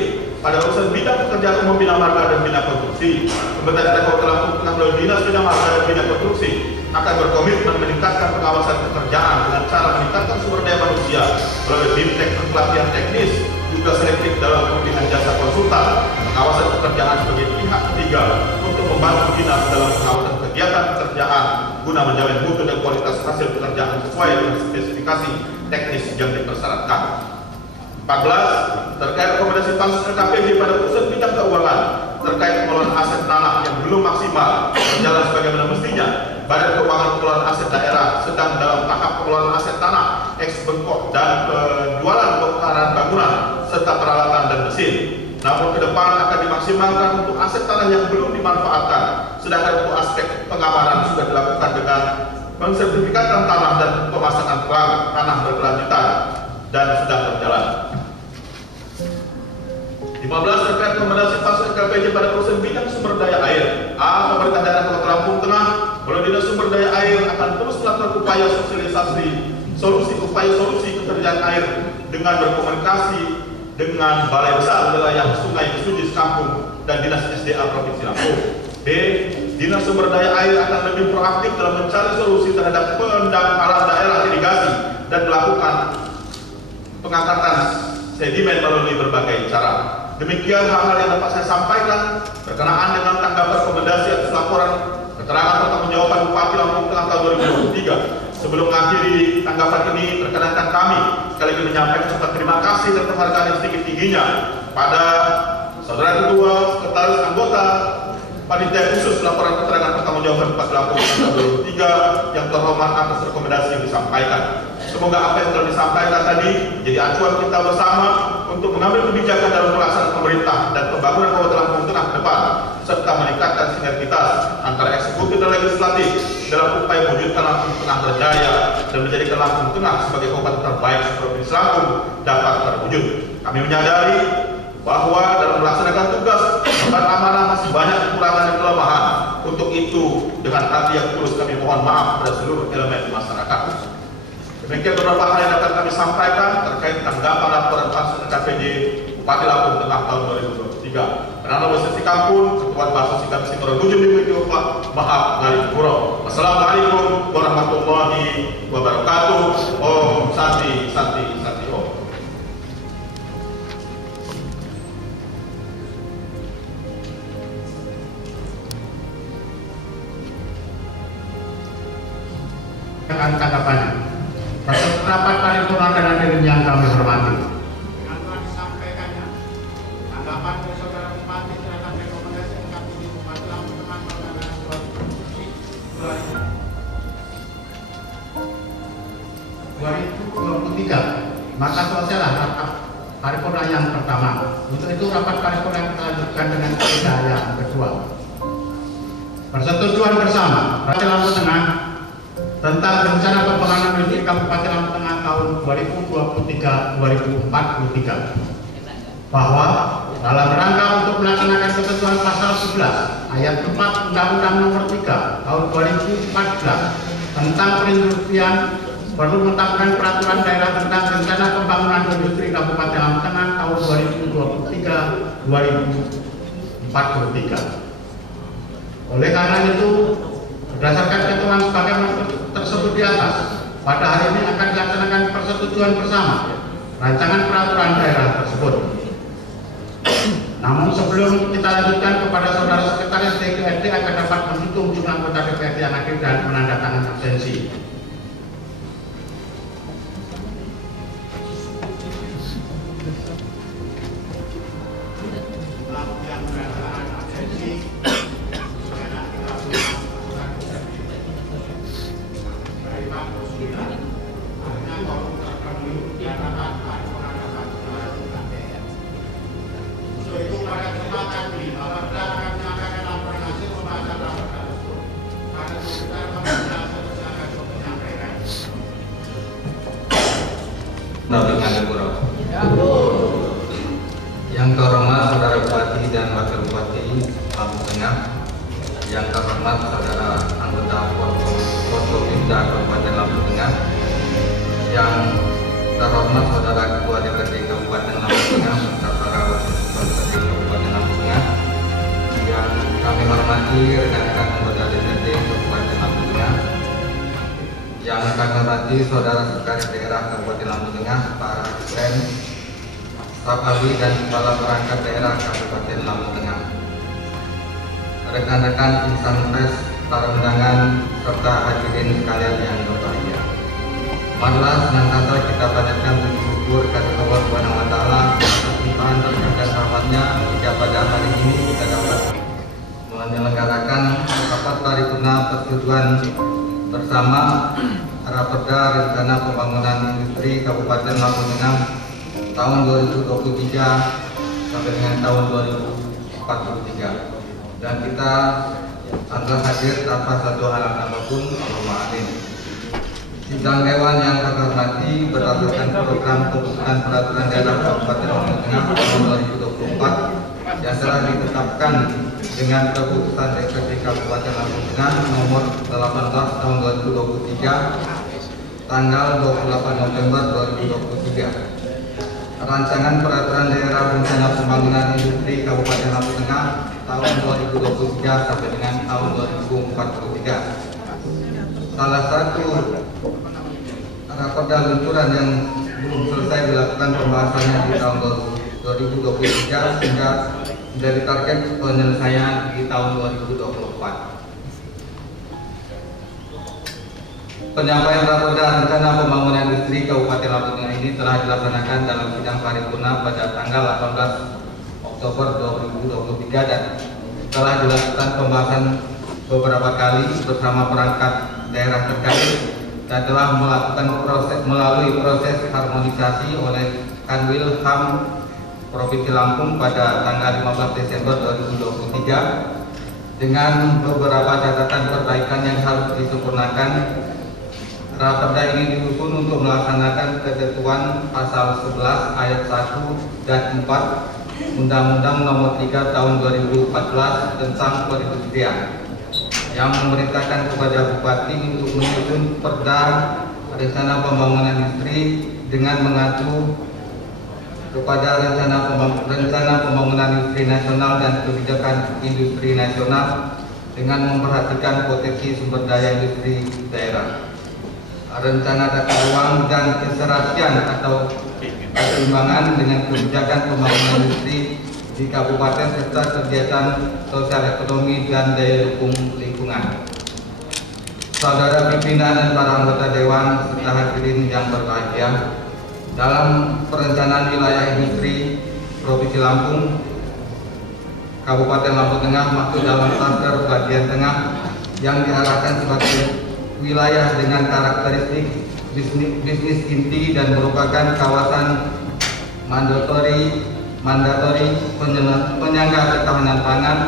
pada urusan bidang pekerjaan umum bina marga dan bina konstruksi, Pemerintah Daerah Kabupaten Lampung Tengah melalui Dinas Bina Marga dan Bina Konstruksi akan berkomitmen meningkatkan pengawasan pekerjaan dengan cara meningkatkan sumber daya manusia melalui BIMTEK pelatihan teknis, juga selektif dalam pemilihan jasa konsultan, pengawasan pekerjaan sebagai pihak ketiga untuk membantu dinas dalam pengawasan kegiatan pekerjaan guna menjamin mutu dan kualitas hasil pekerjaan sesuai dengan spesifikasi teknis yang dipersyaratkan. 14. Terkait rekomendasi pansus RKPD pada urusan bidang keuangan terkait pengelolaan aset tanah yang belum maksimal berjalan sebagaimana mestinya, Badan Keuangan Pengelolaan Aset Daerah sedang dalam tahap pengelolaan aset tanah, eks-bengkok dan penjualan bongkaran bangunan serta peralatan dan mesin. Namun ke depan akan dimaksimalkan untuk aset tanah yang belum dimanfaatkan, sedangkan untuk aspek pengamanan sudah dilakukan dengan mensertifikatkan tanah dan pemasangan pelang tanah berkelanjutan dan sedang berjalan. 15 terkait rekomendasi fase KPJ pada urusan bidang sumber daya air. A. Pemerintah daerah Kota Lampung Tengah melalui Dinas Sumber Daya Air akan terus melakukan upaya sosialisasi solusi ketersediaan air dengan berkomunikasi dengan Balai Besar Wilayah Sungai Besuji Sekampung dan Dinas SDA Provinsi Lampung. B. Dinas Sumber Daya Air akan lebih proaktif dalam mencari solusi terhadap pendangkalan daerah irigasi dan melakukan pengangkatan sedimen melalui berbagai cara. Demikian hal-hal yang dapat saya sampaikan berkenaan dengan tanggapan rekomendasi atas laporan keterangan pertanggungjawaban Bupati Lampung Tengah tahun 2023. Sebelum mengakhiri tanggapan ini, perkenankan kami sekali lagi menyampaikan ucapan terima kasih dan penghargaan yang setinggi-tingginya pada Saudara Ketua, Sekretaris Anggota Panitia Khusus Laporan Keterangan Pertanggungjawaban Bupati Lampung tahun 2023 yang terhormat atas rekomendasi yang disampaikan. Semoga apa yang telah disampaikan tadi menjadi acuan kita bersama untuk mengambil kebijakan dalam pelaksanaan pemerintah dan pembangunan Kabupaten Lampung Tengah ke depan, serta meningkatkan sinergitas antara eksekutif dan legislatif dalam upaya mewujudkan Lampung Tengah berjaya dan menjadikan Lampung Tengah sebagai kabupaten terbaik Provinsi Lampung dapat terwujud. Kami menyadari bahwa dalam melaksanakan tugas beban amanah masih banyak kekurangan dan kelemahan. Untuk itu, dengan hati yang tulus kami mohon maaf pada seluruh elemen masyarakat. Demikian beberapa hal yang dapat kami sampaikan terkait tanggapan laporan pansus KPJ Bupati Lampung Tengah tahun 2023. Penanda Besesi Kampung, Ketua Basos Sikap Sintoro Bujum di Pak Maaf Ngalipuro. Wassalamualaikum warahmatullahi wabarakatuh. Om Santi Santi Santi Om. Tanggapannya. Rapat paripurna dan hadirin yang kami hormati. Dengan telah disampaikannya, tanggapan dari Saudara Bupati terhadap rekomendasi KPJ Bupati Lampung Tengah tahun 2023, maka selesailah rapat paripurna yang pertama. Untuk itu rapat paripurna yang kita lanjutkan dengan agenda yang kedua. Persetujuan bersama Bupati Lampung Tengah tentang rencana pembangunan industri Kabupaten Lampung Tengah tahun 2023-2043 bahwa dalam rangka untuk melaksanakan ketentuan pasal 11 ayat 4 Undang-Undang Nomor 3 tahun 2014 tentang perindustrian perlu menetapkan peraturan daerah tentang rencana pembangunan industri Kabupaten Lampung Tengah tahun 2023-2043. Oleh karena itu, berdasarkan ketentuan sebagaimana tersebut di atas, pada hari ini akan dilaksanakan persetujuan bersama rancangan peraturan daerah tersebut. Namun sebelum kita lanjutkan kepada Saudara Sekretaris DPRD akan dapat menghitung jumlah anggota DPRD yang hadir dan menandatangani absensi. Yang terhormat Saudara Bupati dan Wakil Bupati Lampung Tengah, yang terhormat Saudara anggota Forkopimda Kabupaten Lampung Tengah, yang terhormat Saudara Ketua DPRD Kabupaten Lampung Tengah, serta para Wakil Ketua DPRD Kabupaten Lampung Tengah, yang kami hormati rekan-rekan anggota DPRD Kabupaten Lampung Tengah, yang kami hormati Saudara Sekretaris Daerah Kabupaten Lampung Tengah, para asisten, staf ahli dan kepala perangkat daerah Kabupaten Lampung Tengah, rekan-rekan insan pers, para undangan, serta hadirin sekalian yang berbahagia. Marilah senantiasa kita panjatkan puji syukur kepada Allah Subhanahu wa taala atas limpahan berkah dan rahmatnya hingga pada hari ini kita dapat menyelenggarakan rapat paripurna persetujuan bersama Raperda Rencana Pembangunan Industri Kabupaten Lampung Tengah tahun 2023 sampai dengan tahun 2043, dan kita adalah hadir tanpa satu halangan apapun. Allahumma amin. Sidang Dewan yang kami hormati, berdasarkan program pembentukan peraturan daerah Kabupaten Lampung Tengah tahun 2024 yang telah ditetapkan dengan keputusan DPRD Kabupaten Lampung Tengah nomor 18 tahun 2023 tanggal 28 November 2023. Rancangan peraturan daerah rencana pembangunan industri Kabupaten Lampung Tengah tahun 2023 sampai dengan tahun 2043. Salah satu raperda luncuran yang belum selesai dilakukan pembahasannya di tahun 2023 sehingga menjadi target penyelesaian di tahun 2024. Penyampaian raperda rencana pembangunan industri Kabupaten Lampung Tengah ini telah dilaksanakan dalam sidang paripurna pada tanggal 18 Oktober 2023 dan telah dilakukan pembahasan beberapa kali bersama perangkat daerah terkait dan telah melalui proses harmonisasi oleh Kanwil HAM Provinsi Lampung pada tanggal 15 Desember 2023 dengan beberapa catatan perbaikan yang harus disempurnakan. Raperda ini disusun untuk melaksanakan ketentuan pasal 11 ayat 1 dan 4 Undang-Undang Nomor 3 Tahun 2014 tentang perindustrian yang memerintahkan kepada Bupati untuk menyusun perda rencana pembangunan industri dengan mengacu kepada rencana pembangunan industri nasional dan kebijakan industri nasional dengan memperhatikan potensi sumber daya industri daerah, rencana tata ruang dan keserasian atau keseimbangan dengan kebijakan pembangunan industri di kabupaten serta kegiatan sosial ekonomi dan daya dukung lingkungan. Saudara pimpinan dan para anggota dewan serta hadirin yang berbahagia, dalam perencanaan wilayah industri Provinsi Lampung, Kabupaten Lampung Tengah masuk dalam klaster bagian tengah yang diarahkan sebagai wilayah dengan karakteristik bisnis inti dan merupakan kawasan mandatori penyangga ketahanan pangan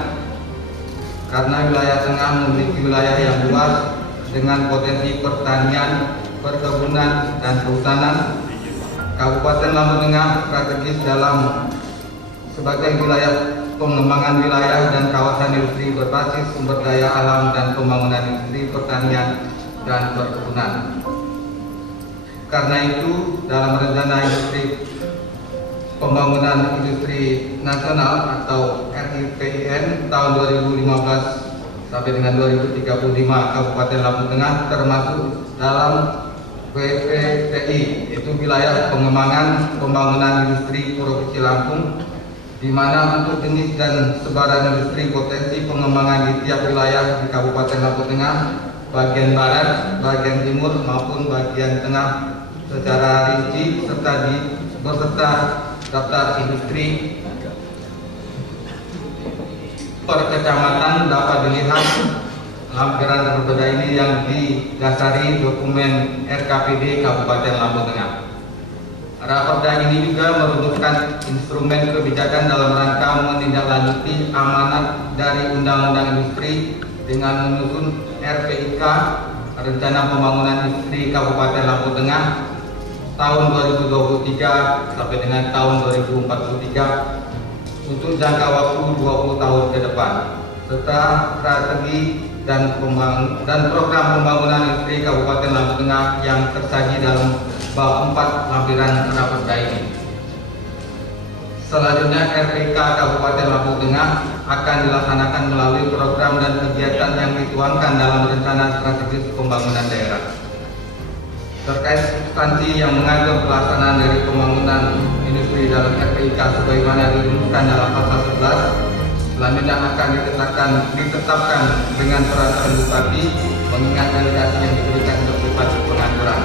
karena wilayah tengah memiliki wilayah yang luas dengan potensi pertanian, perkebunan, dan kehutanan. Kabupaten Lampung Tengah strategis dalam sebagai wilayah pengembangan wilayah dan kawasan industri berbasis sumber daya alam dan pembangunan industri pertanian dan perkebunan. Karena itu, dalam rencana industri Pembangunan Industri Nasional atau RIPIN tahun 2015 sampai dengan 2035 Kabupaten Lampung Tengah termasuk dalam WPTI, yaitu wilayah pengembangan pembangunan industri Provinsi Lampung, di mana untuk jenis dan sebaran industri potensi pengembangan di tiap wilayah di Kabupaten Lampung Tengah, bagian barat, bagian timur maupun bagian tengah secara rinci beserta daftar industri per kecamatan dapat dilihat lampiran berbeda ini yang didasari dokumen RKPD Kabupaten Lampung Tengah. Raperda ini juga merumuskan instrumen kebijakan dalam rangka menindaklanjuti amanat dari Undang-Undang Industri dengan menyusun RPIK Rencana Pembangunan Industri Kabupaten Lampung Tengah tahun 2023 sampai dengan tahun 2043 untuk jangka waktu 20 tahun ke depan, serta strategi dan program pembangunan industri Kabupaten Lampung Tengah yang tersaji dalam bab 4 lampiran raperda ini. Selanjutnya, RPK Kabupaten Lampung Tengah akan dilaksanakan melalui program dan kegiatan yang dituangkan dalam rencana strategis pembangunan daerah. Terkait substansi yang mengatur pelaksanaan dari pembangunan industri dalam RPIK sebagaimana dirumuskan dalam pasal 11, selanjutnya akan ditetapkan dengan peraturan Bupati mengingat delegasi yang diberikan bersifat pengaturan.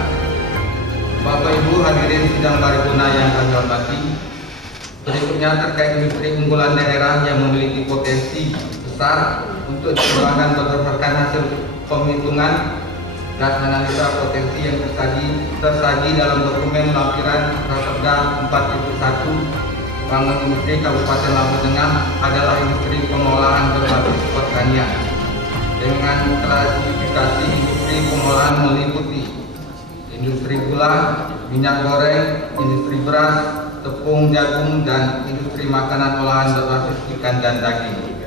Bapak Ibu hadirin sidang paripurna yang kami hormati, berikutnya terkait industri unggulan daerah yang memiliki potensi besar untuk dikembangkan berdasarkan hasil penghitungan dan analisa potensi yang tersaji dalam dokumen lampiran Raperda 4.1 Bangun Industri Kabupaten Lampung Tengah adalah industri pengolahan berbasis pertanian dengan klasifikasi industri pengolahan meliputi gula, minyak goreng, industri beras, tepung, jagung, dan industri makanan olahan berbasis ikan dan daging.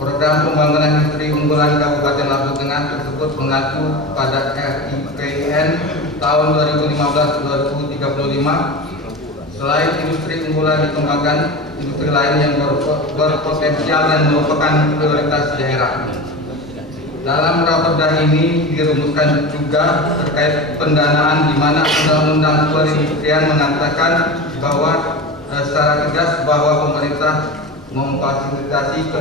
Program pembangunan industri unggulan Kabupaten Lampung Tengah tersebut mengacu pada RIPN tahun 2015-2035. Selain industri unggulan dikembangkan, industri lain yang berpotensial dan merupakan prioritas daerah. Dalam raperda ini dirumuskan juga terkait pendanaan, di mana Undang-Undang Perindustrian mengatakan bahwa secara tegas bahwa pemerintah memfasilitasi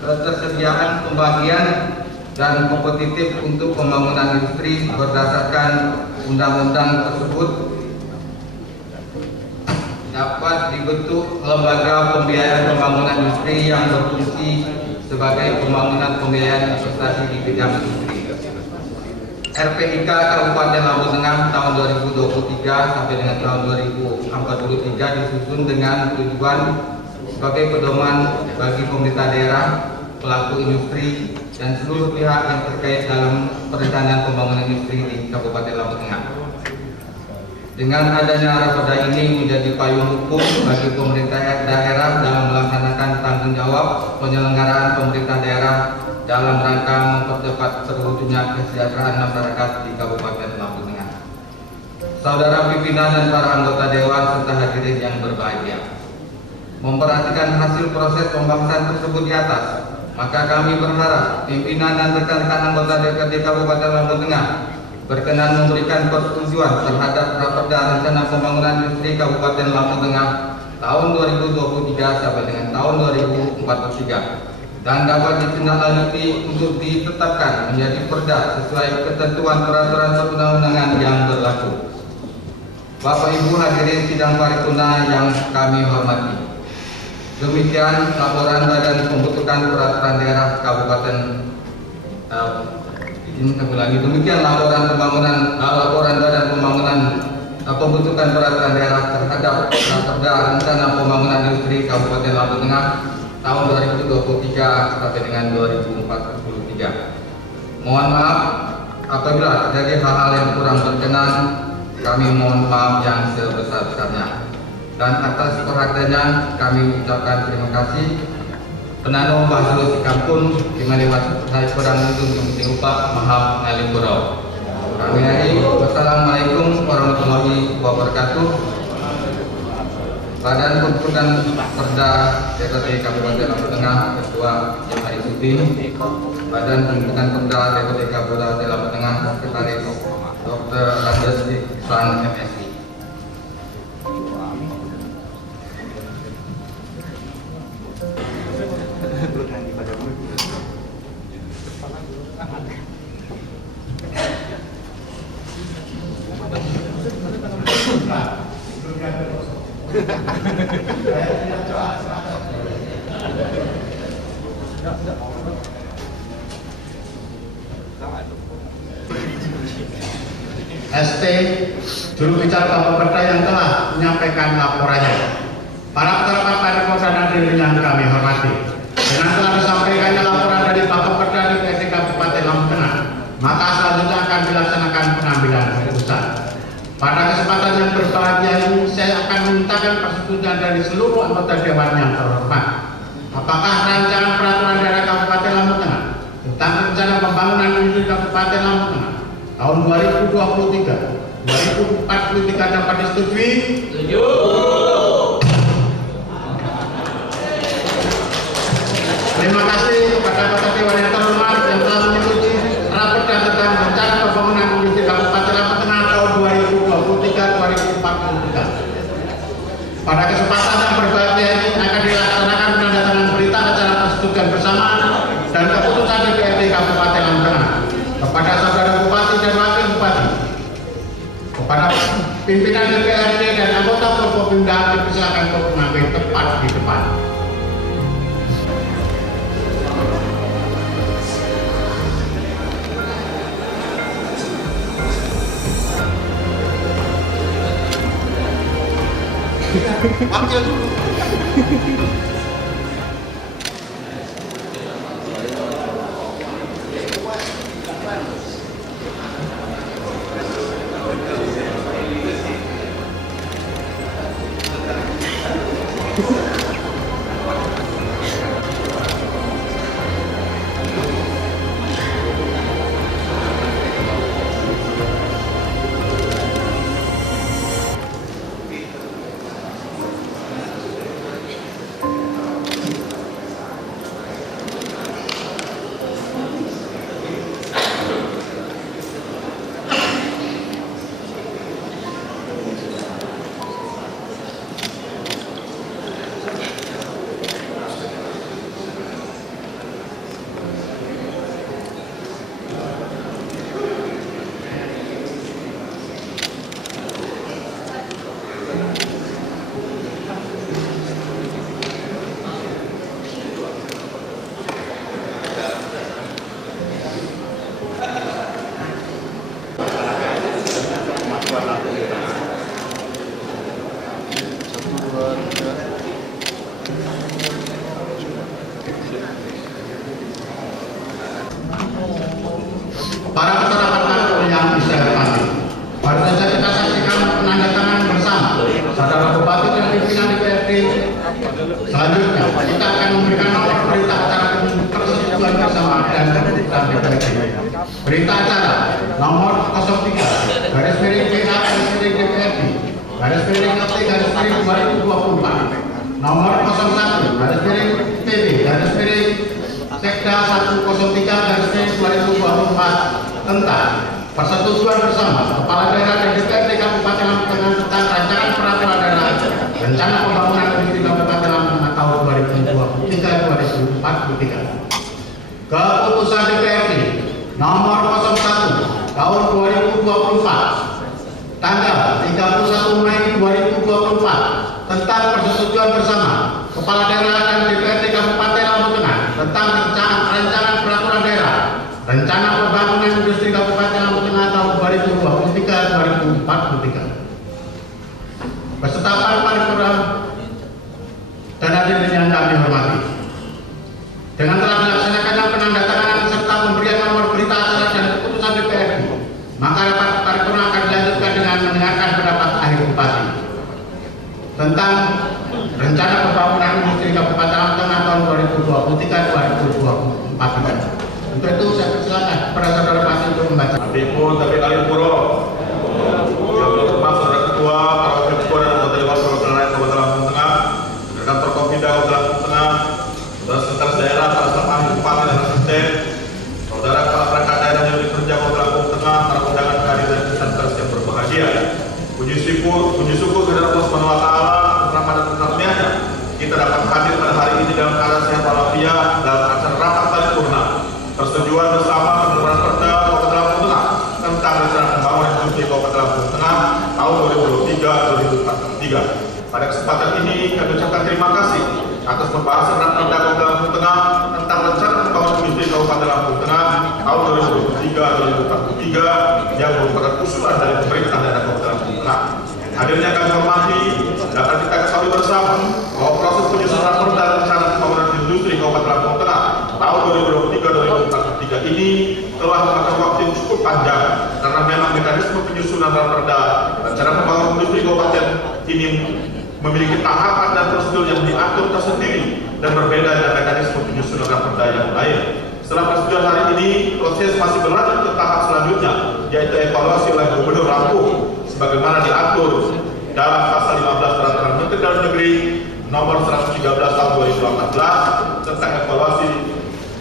ketersediaan, pembagian, dan kompetitif untuk pembangunan industri berdasarkan undang-undang tersebut. Dapat dibentuk lembaga pembiayaan pembangunan industri yang berfungsi sebagai pembangunan pembiayaan investasi di bidang industri. RPIK Kabupaten Lampung Tengah tahun 2023 sampai dengan tahun 2043 disusun dengan tujuan sebagai pedoman bagi pemerintah daerah, pelaku industri, dan seluruh pihak yang terkait dalam perencanaan pembangunan industri di Kabupaten Lampung Tengah. Dengan adanya raperda ini menjadi payung hukum bagi pemerintah daerah dalam melaksanakan tanggung jawab penyelenggaraan pemerintah daerah dalam rangka mempercepat terwujudnya kesejahteraan masyarakat di Kabupaten Lampung Tengah. Saudara pimpinan dan para anggota dewan serta hadirin yang berbahagia, memperhatikan hasil proses pembahasan tersebut di atas, maka kami berharap pimpinan dan rekan-rekan anggota DPRD Kabupaten Lampung Tengah berkenan memberikan persetujuan terhadap raperda rencana pembangunan industri Kabupaten Lampung Tengah tahun 2023 sampai dengan tahun 2043. Dan dapat ditindaklanjuti untuk ditetapkan menjadi perda sesuai ketentuan peraturan perundang-undangan yang berlaku. Bapak Ibu hadirin sidang paripurna yang kami hormati, demikian laporan Badan Pembentukan Peraturan Daerah Kabupaten demikian laporan Badan Pembentukan Peraturan Daerah terhadap raperda rencana pembangunan industri Kabupaten Lampung Tengah tahun 2023 sampai dengan 2043. Mohon maaf apabila terjadi hal-hal yang kurang berkenan, kami mohon maaf yang sebesar-besarnya. Dan atas perhatiannya kami ucapkan terima kasih. Penanung Bahrul Sikampun dimana saya kurang untung yang upah mahal ngalipuro. Kami hari wassalamualaikum warahmatullahi wabarakatuh. Badan Pembentukan Perda DPRD Kabupaten Lampung Tengah Ketua Yang Arifudin, Badan Pembentukan Perda DPRD Kabupaten Lampung Tengah Sekretaris Dr. Randes Iksan MSI. ST juru bicara Bapepda yang telah menyampaikan laporannya. Para peserta paripurna dan hadirin yang kami hormati, dengan telah disampaikannya laporan dari Bapepda DPRD Kabupaten Lampung Tengah, maka selanjutnya akan dilaksanakan pengambilan keputusan. Pada kesempatan yang berbahagia ini, saya akan memintakan persetujuan dari seluruh anggota dewan yang terhormat. Apakah rancangan peraturan daerah Kabupaten Lampung Tengah tentang rencana pembangunan industri Kabupaten Lampung Tengah tahun 2023 dapat disetujui? Setuju. Terima kasih kepada anggota dewan yang terhormat yang telah menyetujui raperda tentang rencana pembangunan industri Kabupaten Lampung Tengah tahun 2023-2043. Pada kesempatan yang berbahagia ini akan dilaksanakan penandatanganan berita acara persetujuan bersama dan keputusan DPRD Kabupaten Lampung Tengah kepada saudara Bupati dan Wakil Bupati, kepada pimpinan DPRD dan anggota Forkopimda dipersilakan untuk mengambil tempat di depan. Wakil dulu. Para peserta pertemuan yang saya hormati, baru saja kita saksikan penandatanganan bersama Saudara Bupati dan pimpinan DPRD. Selanjutnya kita akan memberikan berita acara persetujuan bersama dan keputusan DPRD. Berita acara nomor 03 garis miring PA garis miring DPRD garis miring LT garis miring 2024 nomor 01 garis miring TB garis miring Sekda 103 garis miring 2024 tentang persetujuan bersama Kepala Daerah dan DPRD Kabupaten Lampung Tengah tentang rancangan peraturan daerah rencana pembangunan industri Kabupaten Lampung Tengah tahun 2023-2043. Keputusan DPRD nomor 01 tahun 2024 tanggal 31 Mei 2024 tentang persetujuan bersama Kepala Daerah dan DPRD Kabupaten Lampung Tengah tentang rancangan peraturan daerah rencana pembangunan industri Kabupaten Lampung Tengah tahun 2023-2043. Beserta para paripurna dan hadirin yang kami hormati, dengan telah dilaksanakannya penandatanganan serta pemberian nomor berita acara dan keputusan DPRD, maka rapat paripurna akan dilanjutkan dengan mendengarkan pendapat ahli bupati tentang rencana pembangunan industri Kabupaten Lampung Tengah tahun 2023-2024. Untuk itu saya persilakan kepada saudara Bupati untuk membaca. Adipun tapi kali puro yang berhormat saudara ketua, para wakil ketua dan anggota dewan perwakilan rakyat Kabupaten Lampung Tengah, kantor Kopimda Kabupaten Lampung Tengah, saudara sekretaris daerah, para staf ahli bupati dan asisten, saudara kepala perangkat daerah yang bekerja Kabupaten Lampung Tengah, para undangan kehadiran peserta yang berbahagia. Puji syukur kepada Allah Subhanahu wa taala rahmat dan karunia-Nya kita dapat hadir pada hari ini dalam keadaan sehat walafiat dalam acara rapat paripurna persetujuan bersama penerbitan Perda Kabupaten Lampung Tengah tentang rencana pembangunan industri Kabupaten Lampung Tengah tahun 2023-2043. Pada kesempatan ini kami ucapkan terima kasih atas pembahasan Perda Kabupaten Lampung Tengah tentang rencana pembangunan industri Kabupaten Lampung Tengah tahun 2023-2043 yang merupakan usulan dari pemerintah daerah Kabupaten Lampung Tengah. Hadirnya kami hormati, dapat kita ketahui bersama bahwa proses penyusunan Perda rencana pembangunan industri Kabupaten Lampung Tengah tahun 2023-2043 ini telah memakan waktu yang cukup panjang karena memang mekanisme penyusunan Perda rencana pembangunan industri kabupaten ini memiliki tahapan dan prosedur yang diatur tersendiri dan berbeda dengan mekanisme penyusunan Perda yang lain. Setelah persetujuan hari ini, proses masih berlanjut ke tahap selanjutnya, yaitu evaluasi oleh Gubernur Lampung sebagaimana diatur dalam pasal 15 Peraturan Menteri Dalam Negeri nomor 113 tahun 2018 tentang evaluasi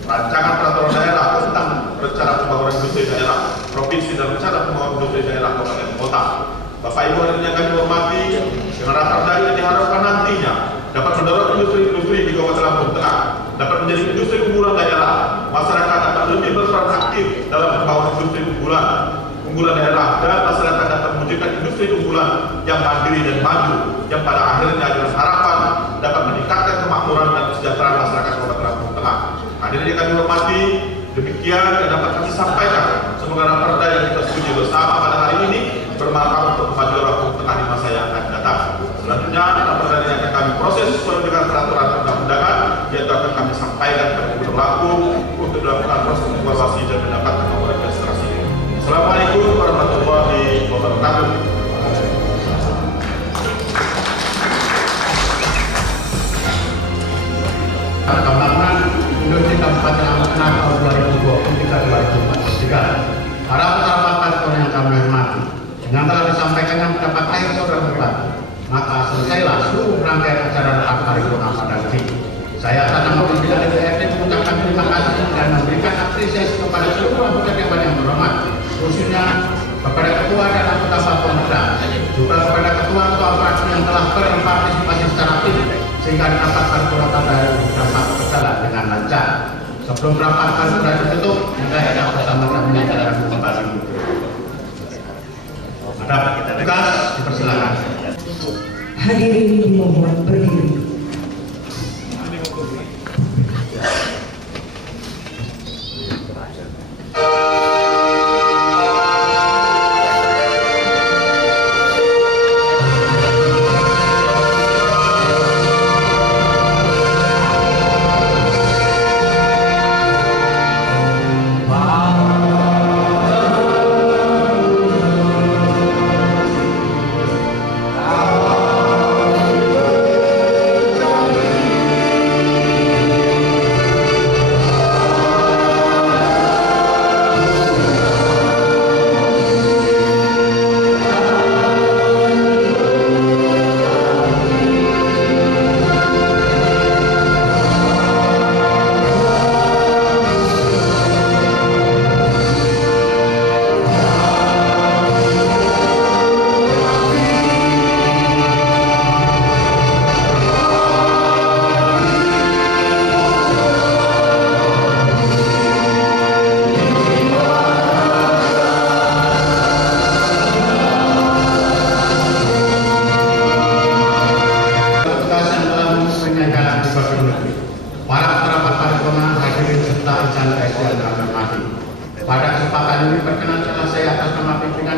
rancangan peraturan daerah tentang rencana pembangunan industri daerah provinsi dan rencana pembangunan industri daerah kabupaten kota. Bapak Ibu hadirin yang kami hormati, dengan raperda ini diharapkan nantinya dapat mendorong industri-industri di Kabupaten Lampung Tengah dapat menjadi industri unggulan daerah. Masyarakat dapat lebih berperan aktif dalam pembangunan industri unggulan daerah dan masyarakat dapat mewujudkan industri unggulan yang mandiri dan maju yang pada akhirnya dengan harapan dapat meningkatkan kemakmuran dan kesejahteraan masyarakat Kabupaten Lampung Tengah. Hadirin yang kami hormati, demikian yang dapat kami sampaikan. Semoga raperda yang kita setujui bersama pada hari ini bermanfaat untuk kemajuan Lampung Tengah di masa yang akan datang. Selanjutnya, raperda ini akan kami proses sesuai dengan peraturan perundang-undangan, yaitu akan kami sampaikan kepada Gubernur Lampung untuk dilakukan proses evaluasi dan mendapatkan nomor registrasi. Assalamualaikum warahmatullahi wabarakatuh. Pembangunan industri Kabupaten Lampung Tengah tahun 2023-2043. Para peserta paripurna yang kami hormati, dengan telah disampaikannya pendapat akhir saudara Bupati, maka selesailah seluruh rangkaian acara rapat paripurna pada hari ini. Saya atas nama pimpinan DPRD mengucapkan terima kasih dan memberikan apresiasi kepada seluruh anggota dewan yang terhormat, khususnya kepada ketua dan anggota Bapenda, juga kepada ketua-ketua fraksi yang telah berpartisipasi secara aktif sehingga rapat paripurna pada hari ini dapat berjalan dengan lancar. Sebelum rapat paripurna ditutup, saya akan bersama-sama menyatakan kembali. Ada tugas, dipersilakan. Hadirin dimohon berdiri.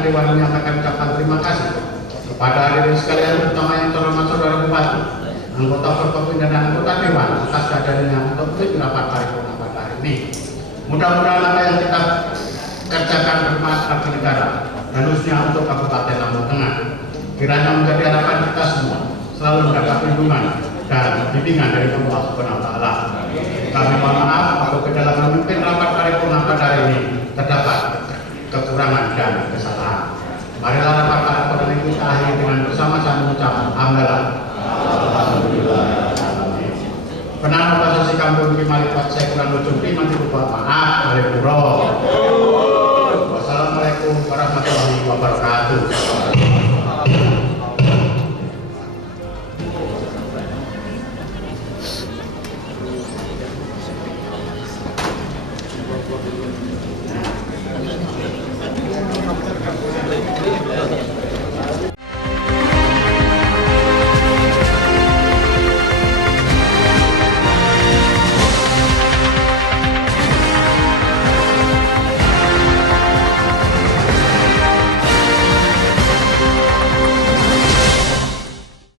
Dewan menyatakan ucapan terima kasih kepada hadirin sekalian, terutama yang terhormat Saudara Bupati, anggota Forkopimda dan anggota Dewan atas kehadirannya untuk mengikuti rapat paripurna pada hari ini. Mudah-mudahan apa yang kita kerjakan bermanfaat bagi negara dan khususnya untuk Kabupaten Lampung Tengah. Kiranya menjadi harapan kita semua selalu mendapat lindungan dan bimbingan dari Allah Subhanahu wa Ta'ala. Kami mohon maaf apabila dalam memimpin rapat paripurna pada hari ini terdapat kekurangan dan kesalahan. Marilah rapat paripurna ini kita akhiri dengan bersama-sama mengucapkan hamdalah. Penanda posisi kampung Kimalipat saya kurang berjumpa nanti lupa maaf oleh Puro. Wassalamualaikum warahmatullahi wabarakatuh.